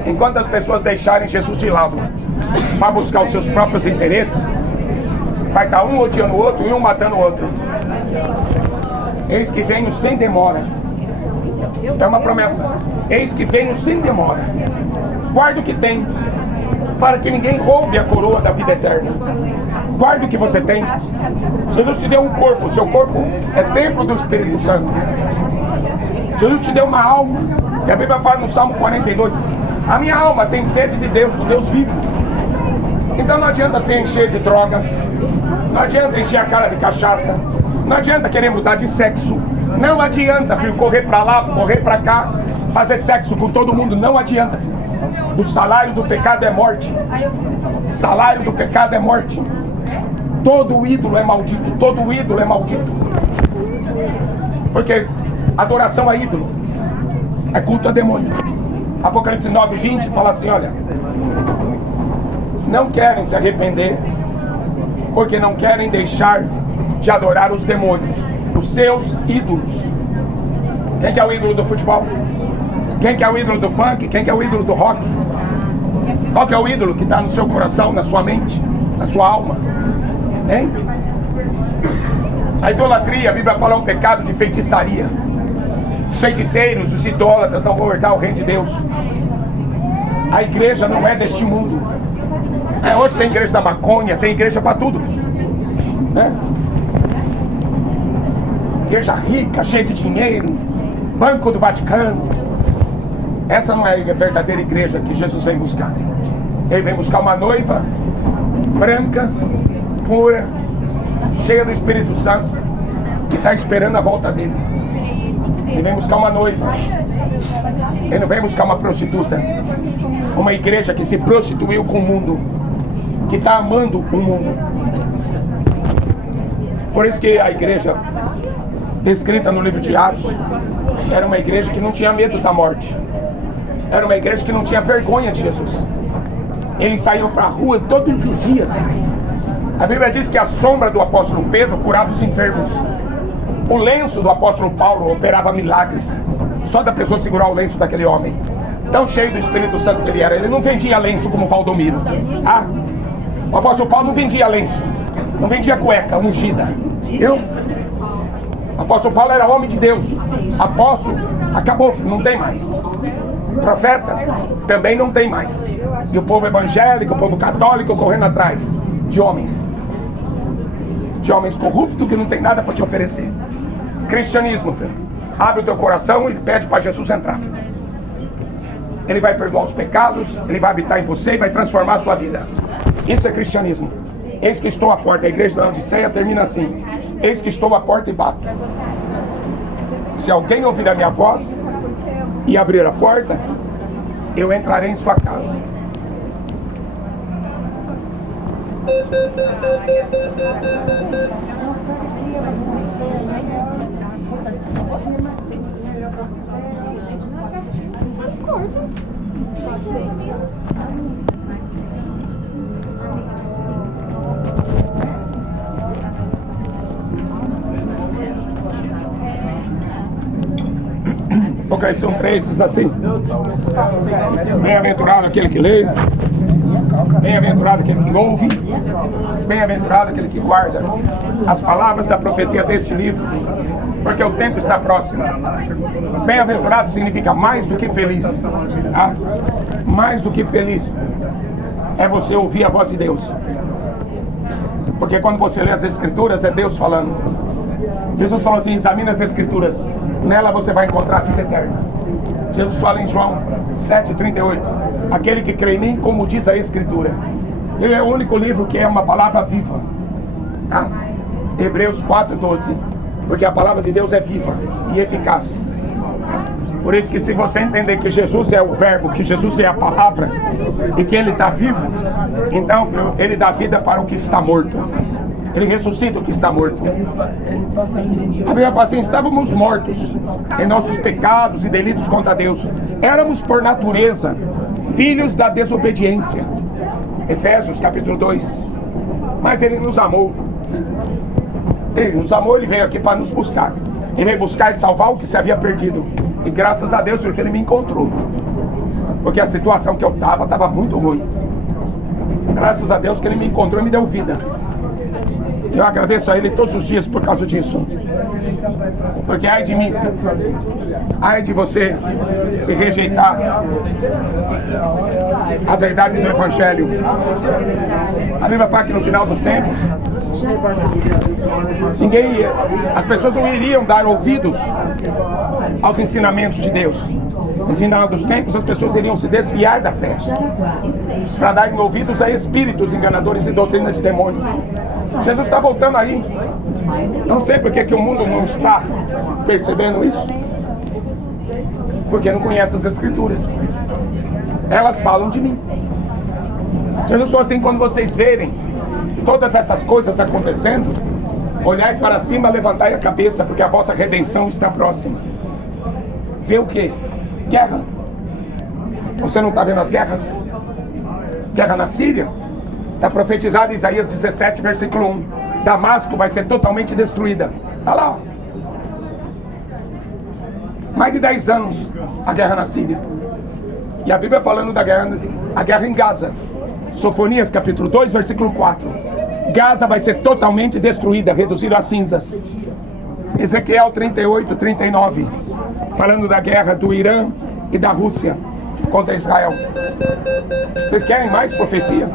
Enquanto as pessoas deixarem Jesus de lado para buscar os seus próprios interesses, vai estar um odiando o outro e um matando o outro. Eis que venho sem demora. É uma promessa. Eis que venho sem demora. Guarda o que tem, para que ninguém roube a coroa da vida eterna. Guarda o que você tem. Jesus te deu um corpo. Seu corpo é templo do Espírito Santo. Jesus te deu uma alma. E a Bíblia fala no Salmo 42: a minha alma tem sede de Deus, do Deus vivo. Então não adianta se encher de drogas, não adianta encher a cara de cachaça, não adianta querer mudar de sexo, não adianta, filho, correr pra lá, correr pra cá, fazer sexo com todo mundo, não adianta, filho. O salário do pecado é morte. Salário do pecado é morte. Todo ídolo é maldito, todo ídolo é maldito. Porque adoração a ídolo é culto a demônio. Apocalipse 9:20 fala assim, olha: não querem se arrepender, porque não querem deixar de adorar os demônios, os seus ídolos. Quem que é o ídolo do futebol? Quem que é o ídolo do funk? Quem que é o ídolo do rock? Qual que é o ídolo que está no seu coração, na sua mente, na sua alma? Hein? A idolatria, a Bíblia fala, é um pecado de feitiçaria. Os feiticeiros, os idólatras não vão herdar o reino de Deus. A igreja não é deste mundo. Hoje tem igreja da maconha, tem igreja para tudo, né? Igreja rica, cheia de dinheiro, Banco do Vaticano. Essa não é a verdadeira igreja que Jesus vem buscar. Ele vem buscar uma noiva branca, pura, cheia do Espírito Santo, que está esperando a volta dele. Ele vem buscar uma noiva. Ele não vem buscar uma prostituta. Uma igreja que se prostituiu com o mundo, que está amando o mundo. Por isso que a igreja descrita no livro de Atos era uma igreja que não tinha medo da morte. Era uma igreja que não tinha vergonha de Jesus. Eles saíam para a rua todos os dias. A Bíblia diz que a sombra do apóstolo Pedro curava os enfermos. O lenço do apóstolo Paulo operava milagres. Só da pessoa segurar o lenço daquele homem. Tão cheio do Espírito Santo que ele era. Ele não vendia lenço como Valdomiro. O apóstolo Paulo não vendia lenço. Não vendia cueca ungida. Viu? O apóstolo Paulo era homem de Deus. Apóstolo, acabou, não tem mais. Profeta, também não tem mais. E o povo evangélico, o povo católico correndo atrás de homens. De homens corruptos que não tem nada para te oferecer. Cristianismo, filho. Abre o teu coração e pede para Jesus entrar, filho. Ele vai perdoar os pecados, ele vai habitar em você e vai transformar a sua vida. Isso é cristianismo. Eis que estou à porta. A igreja da Laodiceia termina assim: eis que estou à porta e bato. Se alguém ouvir a minha voz e abrir a porta, eu entrarei em sua casa. Apocalipse 1:3 diz assim: bem-aventurado aquele que lê, bem-aventurado aquele que ouve, bem-aventurado aquele que guarda as palavras da profecia deste livro, porque o tempo está próximo. Bem-aventurado significa mais do que feliz. Mais do que feliz é você ouvir a voz de Deus, porque quando você lê as Escrituras é Deus falando. Jesus fala assim: examina as Escrituras, nela você vai encontrar a vida eterna. Jesus fala em João 7:38: aquele que crê em mim, como diz a Escritura. Ele é o único livro que é uma palavra viva. Tá? Hebreus 4:12. Porque a palavra de Deus é viva e eficaz. Por isso que se você entender que Jesus é o verbo, que Jesus é a palavra e que ele está vivo, então ele dá vida para o que está morto. Ele ressuscita o que está morto. A Bíblia fala assim: estávamos mortos em nossos pecados e delitos contra Deus. Éramos por natureza filhos da desobediência. Efésios capítulo 2. Mas ele nos amou. Ele nos amou, ele veio aqui para nos buscar. Ele veio buscar e salvar o que se havia perdido. E graças a Deus porque ele me encontrou. Porque a situação que eu estava muito ruim. Graças a Deus que ele me encontrou e me deu vida. Eu agradeço a ele todos os dias por causa disso. Porque ai de mim, ai de você se rejeitar a verdade do Evangelho. A Bíblia fala que no final dos tempos as pessoas não iriam dar ouvidos aos ensinamentos de Deus. No final dos tempos as pessoas iriam se desviar da fé para dar ouvidos a espíritos enganadores e doutrina de demônio. Jesus está voltando aí. Não sei por que o mundo não está percebendo isso. Porque não conhece as Escrituras. Elas falam de mim. Jesus falou assim: quando vocês verem todas essas coisas acontecendo, olhai para cima, levantai a cabeça, porque a vossa redenção está próxima. Vê o quê? Guerra. Você não está vendo as guerras? Guerra na Síria. Está profetizado em Isaías 17, versículo 1. Damasco vai ser totalmente destruída. Está lá. Mais de 10 anos a guerra na Síria. E a Bíblia falando da guerra, a guerra em Gaza. Sofonias capítulo 2, versículo 4. Gaza vai ser totalmente destruída, reduzida a cinzas. Ezequiel 38, 39. Falando da guerra do Irã e da Rússia contra Israel. Vocês querem mais profecia?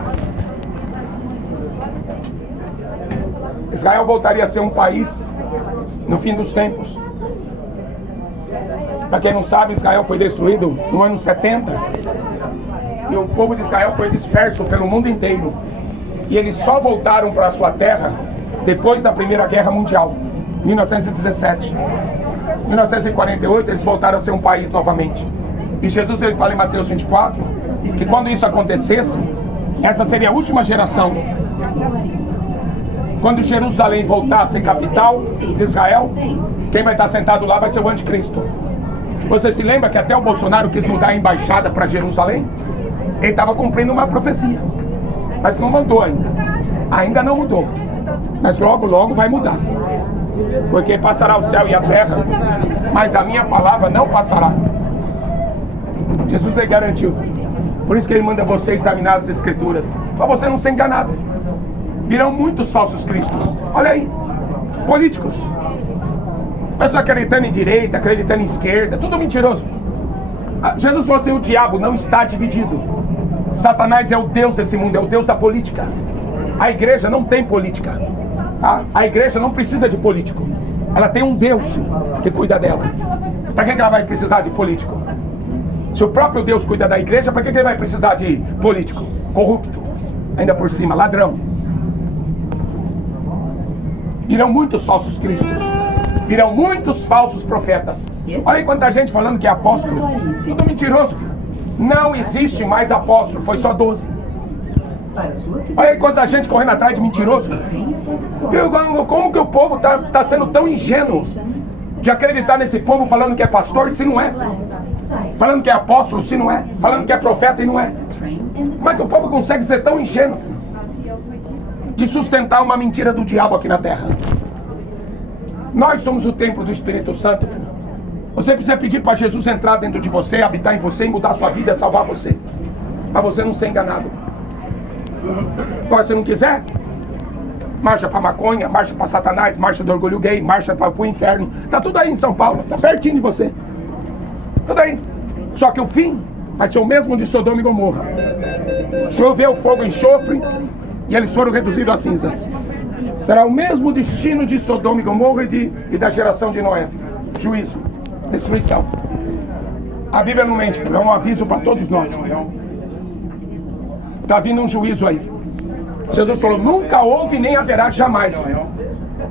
Israel voltaria a ser um país no fim dos tempos. Para quem não sabe, Israel foi destruído no ano 70. E o povo de Israel foi disperso pelo mundo inteiro. E eles só voltaram para a sua terra depois da Primeira Guerra Mundial, 1917. Em 1948 eles voltaram a ser um país novamente. E Jesus ele fala em Mateus 24 que quando isso acontecesse, essa seria a última geração. Quando Jerusalém voltar a ser capital de Israel, quem vai estar sentado lá vai ser o anticristo. Você se lembra que até o Bolsonaro quis mudar a embaixada para Jerusalém? Ele estava cumprindo uma profecia, mas não mandou ainda. Ainda não mudou, mas logo logo vai mudar. Porque passará o céu e a terra, mas a minha palavra não passará. Jesus é garantiu. Por isso que ele manda você examinar as Escrituras, para você não ser enganado. Virão muitos falsos cristos. Olha aí, políticos, pessoas acreditando em direita, acreditando em esquerda, tudo mentiroso. Jesus falou assim: o diabo não está dividido. Satanás é o Deus desse mundo, é o Deus da política. A igreja não tem política. A igreja não precisa de político. Ela tem um Deus que cuida dela. Para que ela vai precisar de político? Se o próprio Deus cuida da igreja, para que ele vai precisar de político? Corrupto, ainda por cima, ladrão. Virão muitos falsos cristos. Virão muitos falsos profetas. Olha aí quanta gente falando que é apóstolo. Tudo mentiroso. Não existe mais apóstolo, foi só 12. Olha aí quanta gente correndo atrás de mentiroso. Como que o povo está sendo tão ingênuo de acreditar nesse povo falando que é pastor se não é? Falando que é apóstolo se não é? Falando que é profeta e não é? Como é que o povo consegue ser tão ingênuo de sustentar uma mentira do diabo aqui na terra? Nós somos o templo do Espírito Santo. Você precisa pedir para Jesus entrar dentro de você, habitar em você e mudar a sua vida, salvar você, para você não ser enganado. Agora, se não quiser, marcha para maconha, marcha para Satanás, marcha do orgulho gay, marcha para o inferno. Tá tudo aí em São Paulo, tá pertinho de você. Tudo aí. Só que o fim vai ser o mesmo de Sodoma e Gomorra. Choveu fogo, enxofre, e eles foram reduzidos a cinzas. Será o mesmo destino de Sodoma e Gomorra e da geração de Noé. Juízo, destruição. A Bíblia não mente, é um aviso para todos nós. Está vindo um juízo aí. Jesus falou, nunca houve nem haverá jamais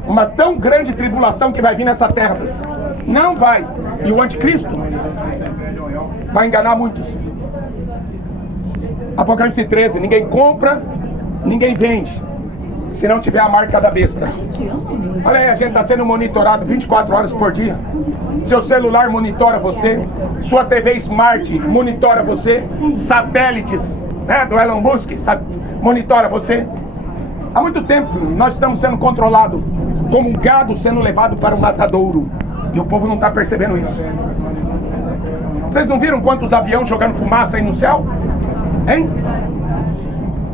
uma tão grande tribulação que vai vir nessa terra. Não vai. E o anticristo vai enganar muitos. Apocalipse 13, ninguém compra, ninguém vende, se não tiver a marca da besta. Olha aí, a gente está sendo monitorado 24 horas por dia. Seu celular monitora você, sua TV Smart monitora você, satélites, né, do Elon Musk monitora você. Há muito tempo nós estamos sendo controlados como um gado sendo levado para um matadouro. E o povo não está percebendo isso. Vocês não viram quantos aviões jogando fumaça aí no céu? Hein?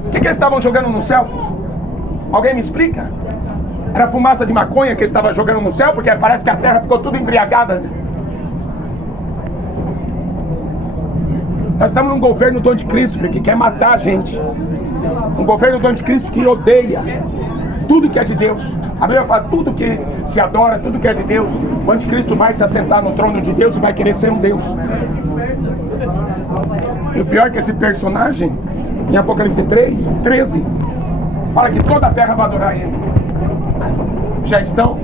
O que eles estavam jogando no céu? Alguém me explica? Era fumaça de maconha que eles estavam jogando no céu, porque parece que a terra ficou tudo embriagada. Nós estamos num governo do anticristo que quer matar a gente. Um governo do anticristo que odeia tudo que é de Deus. A Bíblia fala, tudo que se adora, tudo que é de Deus, o anticristo vai se assentar no trono de Deus e vai querer ser um Deus. E o pior é que esse personagem, em Apocalipse 13, fala que toda a terra vai adorar ele. Já estão?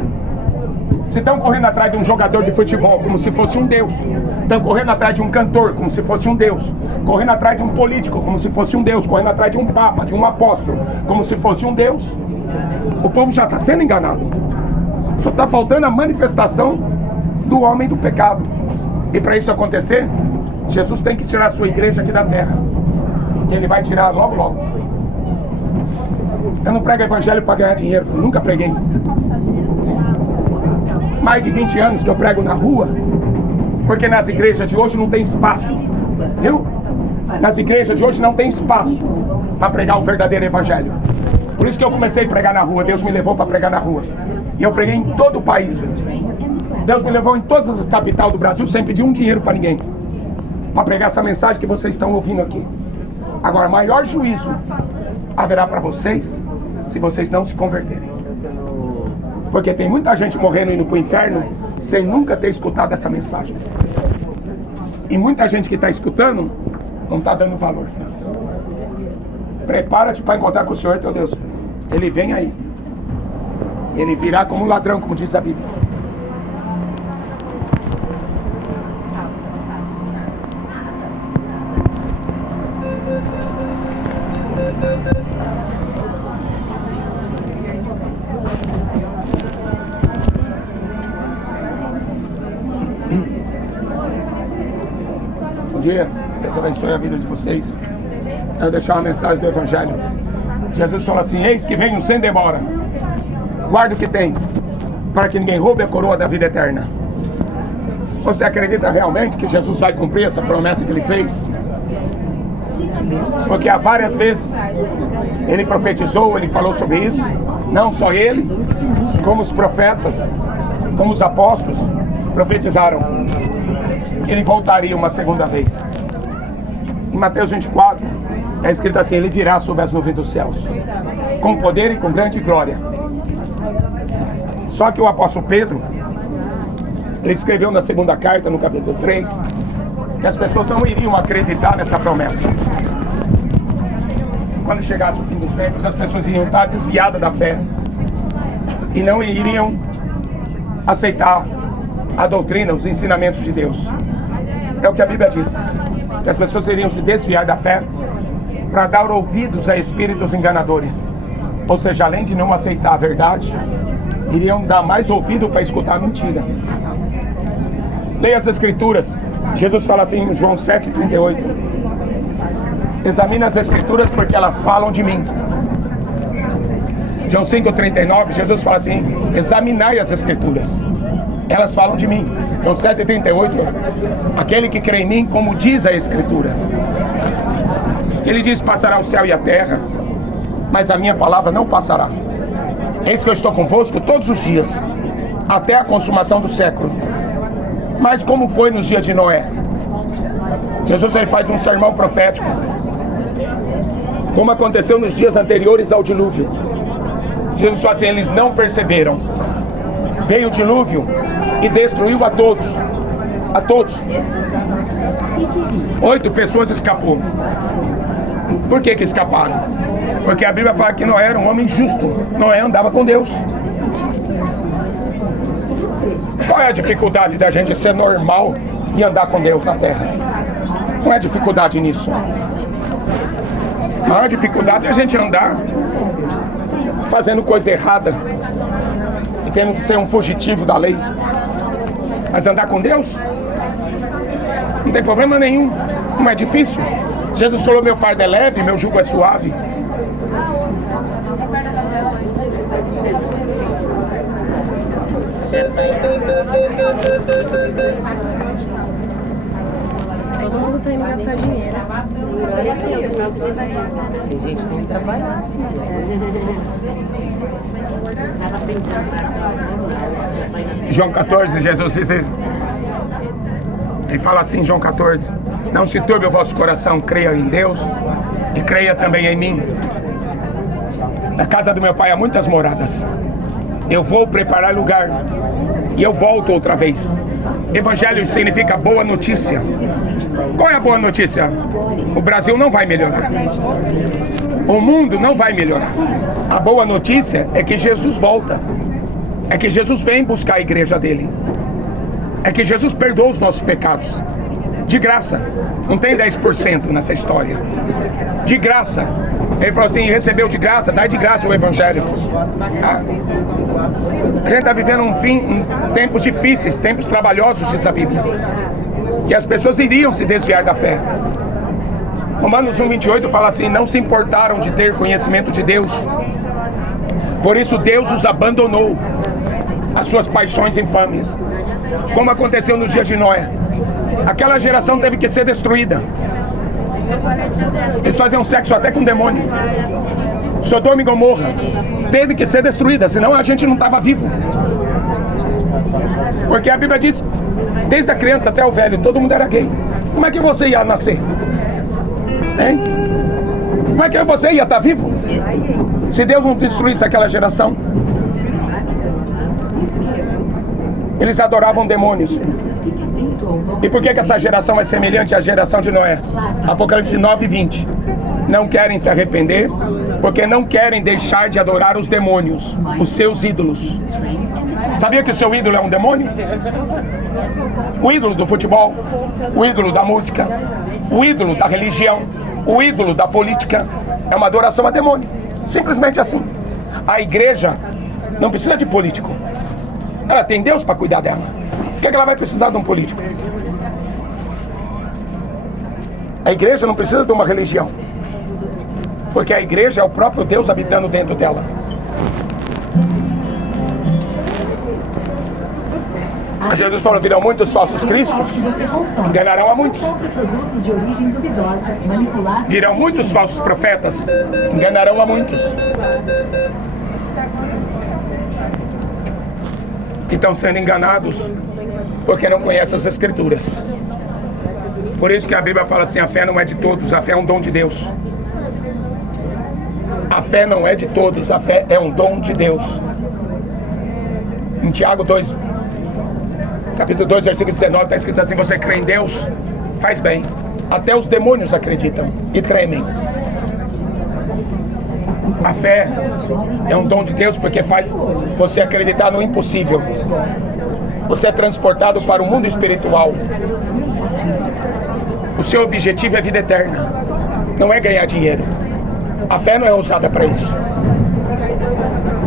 Se estão correndo atrás de um jogador de futebol como se fosse um Deus, estão correndo atrás de um cantor como se fosse um Deus, correndo atrás de um político como se fosse um Deus, correndo atrás de um papa, de um apóstolo como se fosse um Deus, o povo já está sendo enganado. Só está faltando a manifestação do homem do pecado. E para isso acontecer, Jesus tem que tirar a sua igreja aqui da terra. E ele vai tirar logo, logo. Eu não prego evangelho para ganhar dinheiro, nunca preguei. Mais de 20 anos que eu prego na rua, porque nas igrejas de hoje não tem espaço, viu? Nas igrejas de hoje não tem espaço para pregar o verdadeiro evangelho. Por isso que eu comecei a pregar na rua. Deus me levou para pregar na rua. E eu preguei em todo o país. Deus me levou em todas as capitais do Brasil sem pedir um dinheiro para ninguém, para pregar essa mensagem que vocês estão ouvindo aqui. Agora, maior juízo haverá para vocês se vocês não se converterem. Porque tem muita gente morrendo e indo para o inferno sem nunca ter escutado essa mensagem. E muita gente que está escutando não está dando valor. Prepara-te para encontrar com o Senhor teu Deus. Ele vem aí. Ele virá como um ladrão, como diz a Bíblia. Bom dia, Deus abençoe a vida de vocês. Quero deixar uma mensagem do Evangelho. Jesus fala assim: eis que venho sem demora. Guarda o que tens, para que ninguém roube a coroa da vida eterna. Você acredita realmente que Jesus vai cumprir essa promessa que ele fez? Porque há várias vezes ele profetizou, ele falou sobre isso. Não só ele, como os profetas, como os apóstolos profetizaram que ele voltaria uma segunda vez. Em Mateus 24 é escrito assim: ele virá sobre as nuvens dos céus, com poder e com grande glória. Só que o apóstolo Pedro, ele escreveu na segunda carta, no capítulo 3, que as pessoas não iriam acreditar nessa promessa. Quando chegasse o fim dos tempos, as pessoas iriam estar desviadas da fé e não iriam aceitar a doutrina, os ensinamentos de Deus. É o que a Bíblia diz, que as pessoas iriam se desviar da fé para dar ouvidos a espíritos enganadores. Ou seja, além de não aceitar a verdade, iriam dar mais ouvido para escutar a mentira. Leia as Escrituras. Jesus fala assim em João 7,38: examina as Escrituras porque elas falam de mim. João 5,39, Jesus fala assim: examinai as Escrituras, elas falam de mim. João 7,38, aquele que crê em mim, como diz a Escritura. Ele diz: passará o céu e a terra, mas a minha palavra não passará. Eis que eu estou convosco todos os dias, até a consumação do século. Mas como foi nos dias de Noé? Jesus ele faz um sermão profético, como aconteceu nos dias anteriores ao dilúvio. Jesus fala assim: eles não perceberam. Veio o dilúvio e destruiu a todos. A todos. 8 pessoas escapou. Por que escaparam? Porque a Bíblia fala que Noé era um homem justo. Noé andava com Deus. Qual é a dificuldade da gente ser normal e andar com Deus na terra? Não é dificuldade nisso. A maior dificuldade é a gente andar fazendo coisa errada e tendo que ser um fugitivo da lei. Mas andar com Deus não tem problema nenhum, não é difícil. Jesus falou: meu fardo é leve, meu jugo é suave. Todo mundo tá indo gastar dinheiro. A gente tem que trabalhar, João 14, Jesus disse, ele fala assim, João 14: não se turbe o vosso coração, creia em Deus e creia também em mim. Na casa do meu pai há muitas moradas. Eu vou preparar lugar e eu volto outra vez. Evangelho significa boa notícia. Qual é a boa notícia? O Brasil não vai melhorar. O mundo não vai melhorar. A boa notícia é que Jesus volta. É que Jesus vem buscar a igreja dele. É que Jesus perdoa os nossos pecados. De graça. Não tem 10% nessa história. De graça. Ele falou assim: recebeu de graça, dá de graça o Evangelho. A gente está vivendo em tempos difíceis, tempos trabalhosos, diz a Bíblia. E as pessoas iriam se desviar da fé. Romanos 1:28 fala assim: não se importaram de ter conhecimento de Deus. Por isso Deus os abandonou as suas paixões infames. Como aconteceu no dia de Noé. Aquela geração teve que ser destruída. Eles faziam sexo até com demônio. Sodoma e Gomorra teve que ser destruída, senão a gente não estava vivo. Porque a Bíblia diz, desde a criança até o velho, todo mundo era gay. Como é que você ia nascer? Hein? Como é que você ia estar vivo? Se Deus não destruísse aquela geração. Eles adoravam demônios. E por que essa geração é semelhante à geração de Noé? Apocalipse 9:20. Não querem se arrepender, porque não querem deixar de adorar os demônios, os seus ídolos. Sabia que o seu ídolo é um demônio? O ídolo do futebol, o ídolo da música, o ídolo da religião, o ídolo da política é uma adoração a demônio. Simplesmente assim. A igreja não precisa de político. Ela tem Deus para cuidar dela. Por que ela vai precisar de um político? A igreja não precisa de uma religião, porque a igreja é o próprio Deus habitando dentro dela. Mas Jesus falou: virão muitos falsos cristos, enganarão a muitos. Virão muitos falsos profetas, enganarão a muitos. E estão sendo enganados porque não conhecem as Escrituras. Por isso que a Bíblia fala assim: a fé não é de todos, a fé é um dom de Deus. A fé não é de todos, a fé é um dom de Deus. Em Tiago 2, capítulo 2, versículo 19, está escrito assim: você crê em Deus, faz bem. Até os demônios acreditam e tremem. A fé é um dom de Deus porque faz você acreditar no impossível. Você é transportado para o mundo espiritual. O seu objetivo é vida eterna, não é ganhar dinheiro. A fé não é usada para isso.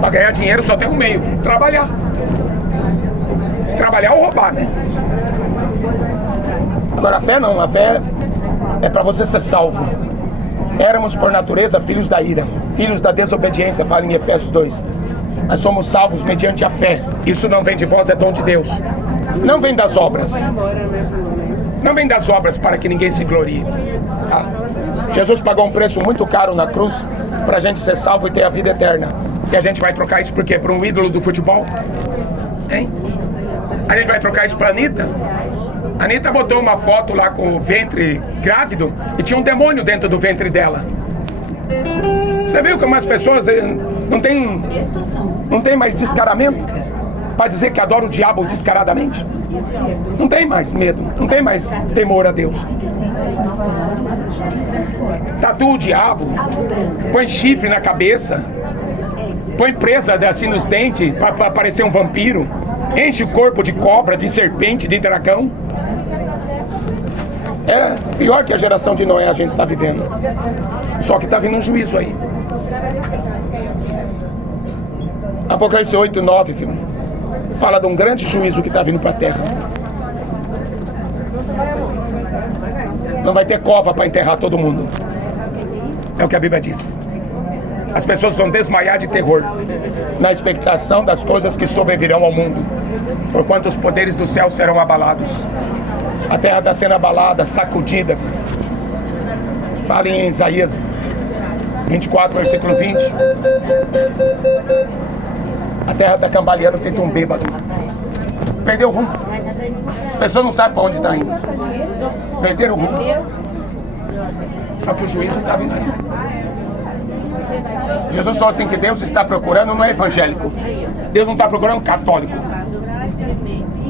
Para ganhar dinheiro só tem um meio: trabalhar. Trabalhar ou roubar, né? Agora a fé não, a fé é para você ser salvo. Éramos por natureza filhos da ira, filhos da desobediência, fala em Efésios 2. Nós somos salvos mediante a fé. Isso não vem de vós, é dom de Deus. Não vem das obras. Não vem das obras para que ninguém se glorie. Tá? Jesus pagou um preço muito caro na cruz para a gente ser salvo e ter a vida eterna. E a gente vai trocar isso por quê? Por um ídolo do futebol? Hein? A gente vai trocar isso para a Anitta? A Anitta botou uma foto lá com o ventre grávido e tinha um demônio dentro do ventre dela. Você viu como as pessoas não tem mais descaramento para dizer que adora o diabo descaradamente? Não tem mais medo, não tem mais temor a Deus. tatua o diabo, põe chifre na cabeça, põe presa assim nos dentes para parecer um vampiro, enche o corpo de cobra, de serpente, de dragão. É pior que a geração de Noé a gente está vivendo. Só que está vindo um juízo aí. Apocalipse 8, 9, filho, fala de um grande juízo que está vindo para a terra. Não vai ter cova para enterrar todo mundo. É o que a Bíblia diz. As pessoas vão desmaiar de terror na expectação das coisas que sobrevirão ao mundo, porquanto os poderes do céu serão abalados. A terra está sendo abalada, sacudida. Fala em Isaías 24, versículo 20. A terra está cambaleando feito um bêbado. Perdeu o rumo. As pessoas não sabem para onde está indo. Perderam o rumo. Só que o juízo está vindo aí. Jesus falou assim que Deus está procurando, não é evangélico. Deus não está procurando católico.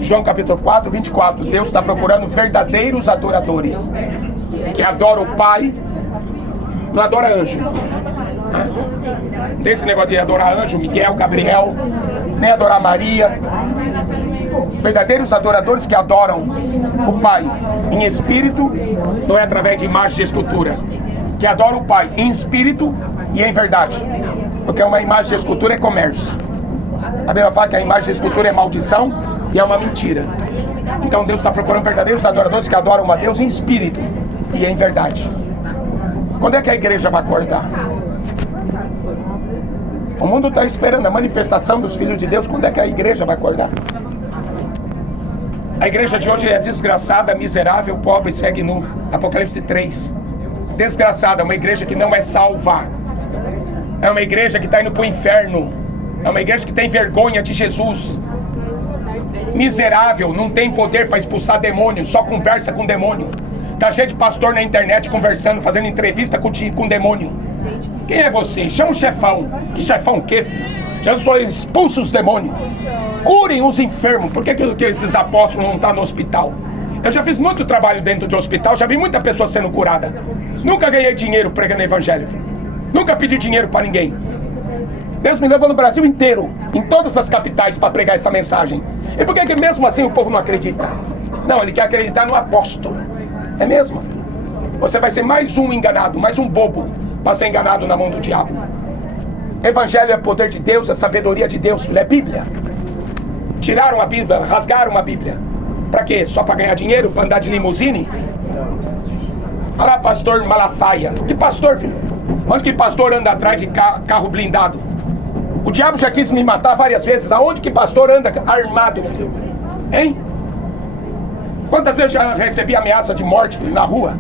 João capítulo 4, 24. Deus está procurando verdadeiros adoradores, que adoram o Pai, não adora anjo. Não tem esse negócio de adorar anjo, Miguel, Gabriel, nem adorar Maria. Verdadeiros adoradores que adoram o Pai em espírito, não é através de imagem de escultura, que adoram o Pai em espírito e em verdade, porque uma imagem de escultura é comércio. A Bíblia fala que a imagem de escultura é maldição e é uma mentira. Então Deus está procurando verdadeiros adoradores que adoram a Deus em espírito e em verdade. Quando é que a igreja vai acordar? O mundo está esperando a manifestação dos filhos de Deus. Quando é que a igreja vai acordar? A igreja de hoje é desgraçada, miserável, pobre, segue nu. Apocalipse 3. Desgraçada, uma igreja que não é salva. É uma igreja que está indo para o inferno. É uma igreja que tem vergonha de Jesus. Miserável, não tem poder para expulsar demônio, só conversa com demônio. Tá cheio de pastor na internet conversando, fazendo entrevista com demônio. Quem é você? Chama o chefão. Que chefão o quê? Jesus só expulsa os demônios. Curem os enfermos. Por que esses apóstolos não estão no hospital? Eu já fiz muito trabalho dentro de hospital, já vi muita pessoa sendo curada. Nunca ganhei dinheiro pregando evangelho. Nunca pedi dinheiro para ninguém. Deus me levou no Brasil inteiro, em todas as capitais, para pregar essa mensagem. E por que mesmo assim o povo não acredita? Não, ele quer acreditar no apóstolo. É mesmo? Você vai ser mais um enganado, mais um bobo, para ser enganado na mão do diabo. Evangelho é poder de Deus, é sabedoria de Deus, é Bíblia. Tiraram a Bíblia, rasgaram a Bíblia. Para quê? Só para ganhar dinheiro, para andar de limusine? Olha lá, pastor Malafaia. Que pastor, filho? Onde que pastor anda atrás de carro blindado? O diabo já quis me matar várias vezes. Aonde que pastor anda armado, filho? Hein? Quantas vezes já recebi ameaça de morte, filho, na rua?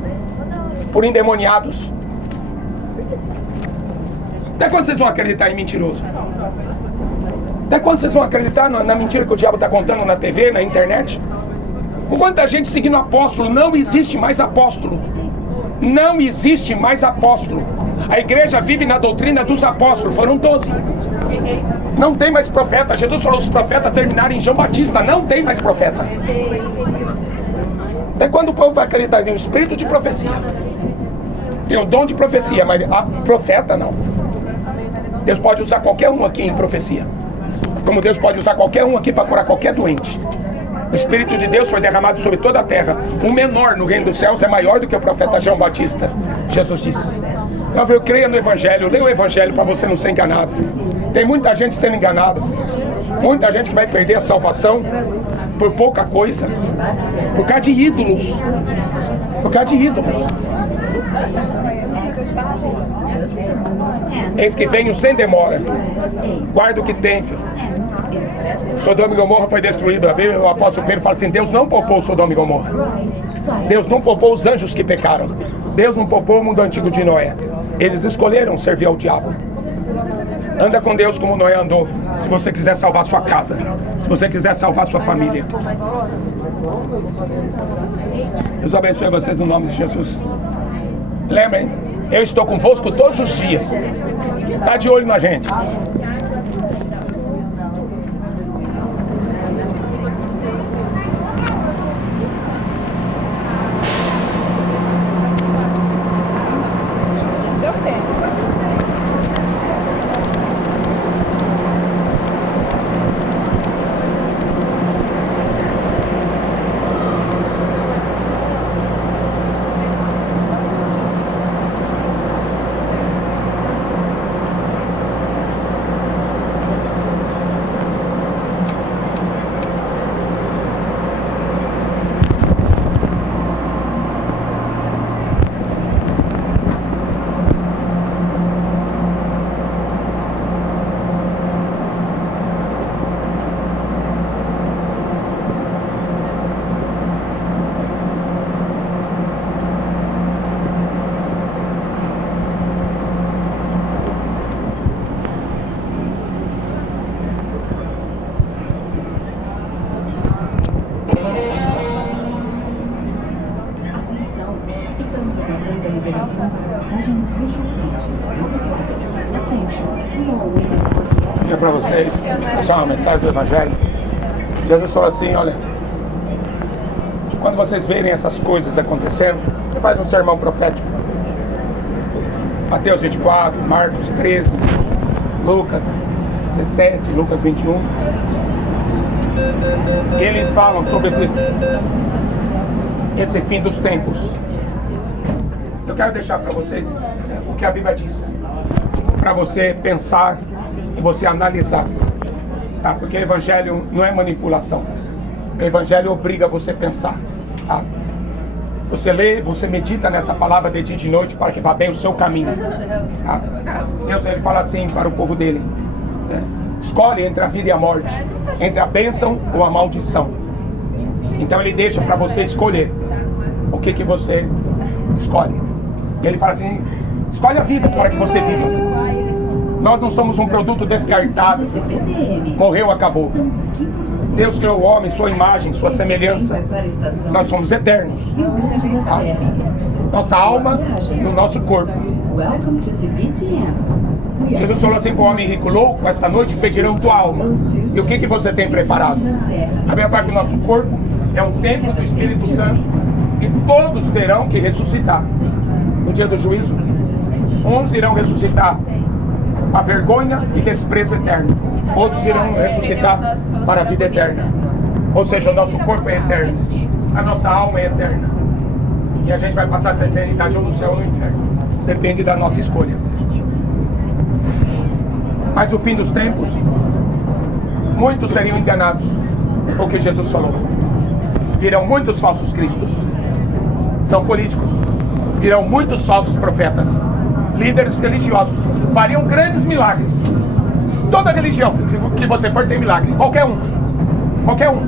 Por endemoniados. Até quando vocês vão acreditar em mentiroso? Até quando vocês vão acreditar na mentira que o diabo está contando na TV, na internet? Com quanta gente seguindo apóstolo? Não existe mais apóstolo. Não existe mais apóstolo. A igreja vive na doutrina dos apóstolos. Foram 12. Não tem mais profeta. Jesus falou os profetas terminaram em João Batista. Não tem mais profeta. Até quando o povo vai acreditar em um espírito de profecia? Tem o dom de profecia, mas a profeta não. Deus pode usar qualquer um aqui em profecia, como Deus pode usar qualquer um aqui para curar qualquer doente. O Espírito de Deus foi derramado sobre toda a terra. O menor no reino dos céus é maior do que o profeta João Batista. Jesus disse. Então eu creia no Evangelho, leia o Evangelho para você não ser enganado. Tem muita gente sendo enganada. Muita gente que vai perder a salvação por pouca coisa, por causa de ídolos. Por causa de ídolos. Eis que venho sem demora. Guarda o que tem, filho. Sodoma e Gomorra foi destruído. O apóstolo Pedro fala assim: Deus não poupou Sodoma e Gomorra. Deus não poupou os anjos que pecaram. Deus não poupou o mundo antigo de Noé. Eles escolheram servir ao diabo. Anda com Deus como Noé andou, se você quiser salvar sua casa, se você quiser salvar sua família. Deus abençoe vocês no nome de Jesus. Lembrem, eu estou convosco todos os dias. Está de olho na gente. É para vocês deixar uma mensagem do Evangelho. Jesus falou assim, olha, quando vocês verem essas coisas acontecendo, faz um sermão profético. Mateus 24, Marcos 13, Lucas 17, Lucas 21. E eles falam sobre esse fim dos tempos. Eu quero deixar para vocês o que a Bíblia diz, para você pensar e você analisar, tá? Porque o Evangelho não é manipulação. O Evangelho obriga você a pensar, tá? Você lê, você medita nessa palavra de dia e de noite para que vá bem o seu caminho, tá? Deus, ele fala assim para o povo dele, né? Escolhe entre a vida e a morte, entre a bênção ou a maldição. Então ele deixa para você escolher o que você escolhe. E ele fala assim, escolhe a vida para que você viva. Nós não somos um produto descartável. Morreu, acabou. Deus criou o homem, sua imagem, sua semelhança. Nós somos eternos, tá? Nossa alma e o nosso corpo. Jesus falou assim para o homem rico, louco, esta noite pedirão tua alma. E o que você tem preparado? A Bíblia fala que o nosso corpo é o templo do Espírito Santo e todos terão que ressuscitar. No dia do juízo, uns irão ressuscitar a vergonha e desprezo eterno. Outros irão ressuscitar para a vida eterna. Ou seja, o nosso corpo é eterno, a nossa alma é eterna. E a gente vai passar essa eternidade ou no céu ou no inferno. Depende da nossa escolha. Mas no fim dos tempos, muitos seriam enganados. O que Jesus falou. Virão muitos falsos cristos. São políticos. Virão muitos falsos profetas. Líderes religiosos. Fariam grandes milagres. Toda religião que você for tem milagre. Qualquer um. Qualquer um.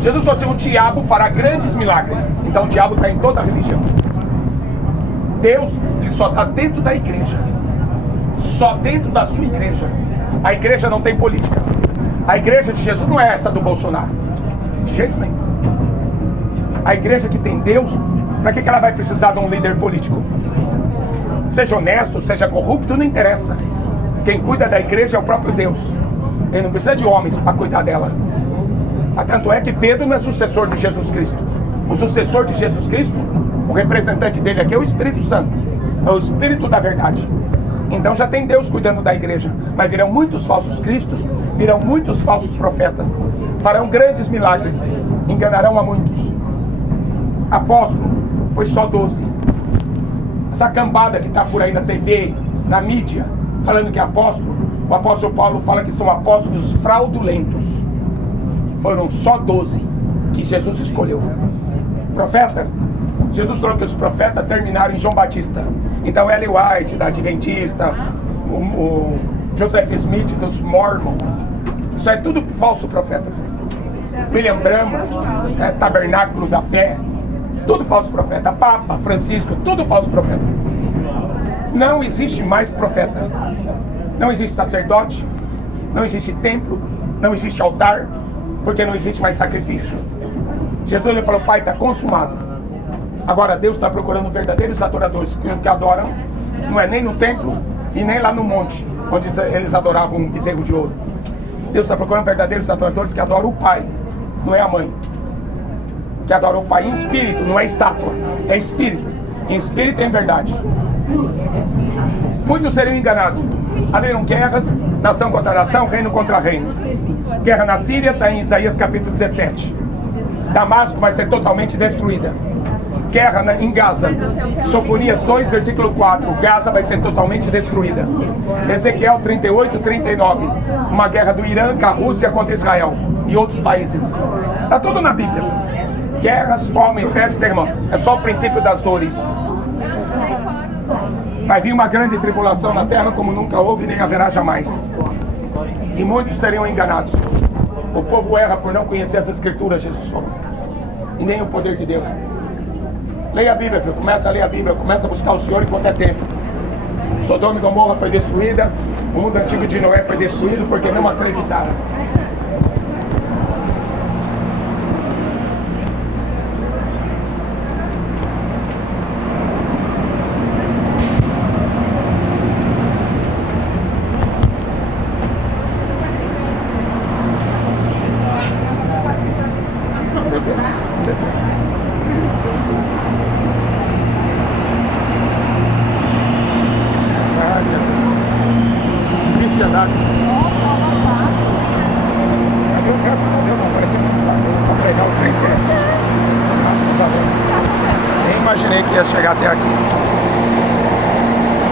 Jesus falou assim, o diabo fará grandes milagres. Então o diabo está em toda a religião. Deus, ele só está dentro da igreja. Só dentro da sua igreja. A igreja não tem política. A igreja de Jesus não é essa do Bolsonaro. De jeito nenhum. A igreja que tem Deus, para que ela vai precisar de um líder político? Seja honesto, seja corrupto, não interessa. Quem cuida da igreja é o próprio Deus. Ele não precisa de homens para cuidar dela. Tanto é que Pedro não é sucessor de Jesus Cristo. O sucessor de Jesus Cristo, o representante dele aqui é o Espírito Santo. É o Espírito da verdade. Então já tem Deus cuidando da igreja. Mas virão muitos falsos cristos, virão muitos falsos profetas. Farão grandes milagres, enganarão a muitos. Apóstolo, foi só 12. Essa cambada que está por aí na TV, na mídia, falando que é apóstolo, o apóstolo Paulo fala que são apóstolos fraudulentos. Foram só 12 que Jesus escolheu. Profeta, Jesus falou que os profetas terminaram em João Batista. Então Ellen White, da Adventista, o Joseph Smith, dos Mormon, isso é tudo falso profeta. William Branham, Tabernáculo da Fé, tudo falso profeta. Papa, Francisco, tudo falso profeta. Não existe mais profeta. Não existe sacerdote, não existe templo, não existe altar, porque não existe mais sacrifício. Jesus, ele falou, Pai, está consumado. Agora Deus está procurando verdadeiros adoradores que adoram, não é nem no templo e nem lá no monte, onde eles adoravam um bezerro de ouro. Deus está procurando verdadeiros adoradores que adoram o Pai, não é a mãe. Que adoram o Pai em espírito, não é estátua, é espírito. Em espírito e em verdade. Muitos seriam enganados. Haveriam guerras, nação contra nação, reino contra reino. Guerra na Síria, está em Isaías capítulo 17. Damasco vai ser totalmente destruída. Guerra em Gaza, Sofonias 2, versículo 4, Gaza vai ser totalmente destruída. Ezequiel 38, 39, uma guerra do Irã com a Rússia contra Israel e outros países. Está tudo na Bíblia. Guerras, fome, peste, terremoto. É só o princípio das dores. Vai vir uma grande tribulação na terra como nunca houve nem haverá jamais. E muitos seriam enganados. O povo erra por não conhecer as escrituras, Jesus falou. E nem o poder de Deus. Leia a Bíblia, filho. Começa a ler a Bíblia. Começa a buscar o Senhor enquanto é tempo. Sodoma e Gomorra foi destruída. O mundo antigo de Noé foi destruído porque não acreditaram. vamos descer. Ai, meu Deus. Difícil de andar. Graças a Deus não apareceu pra pegar o trem inteiro. Graças a Deus. Nem imaginei que ia chegar até aqui.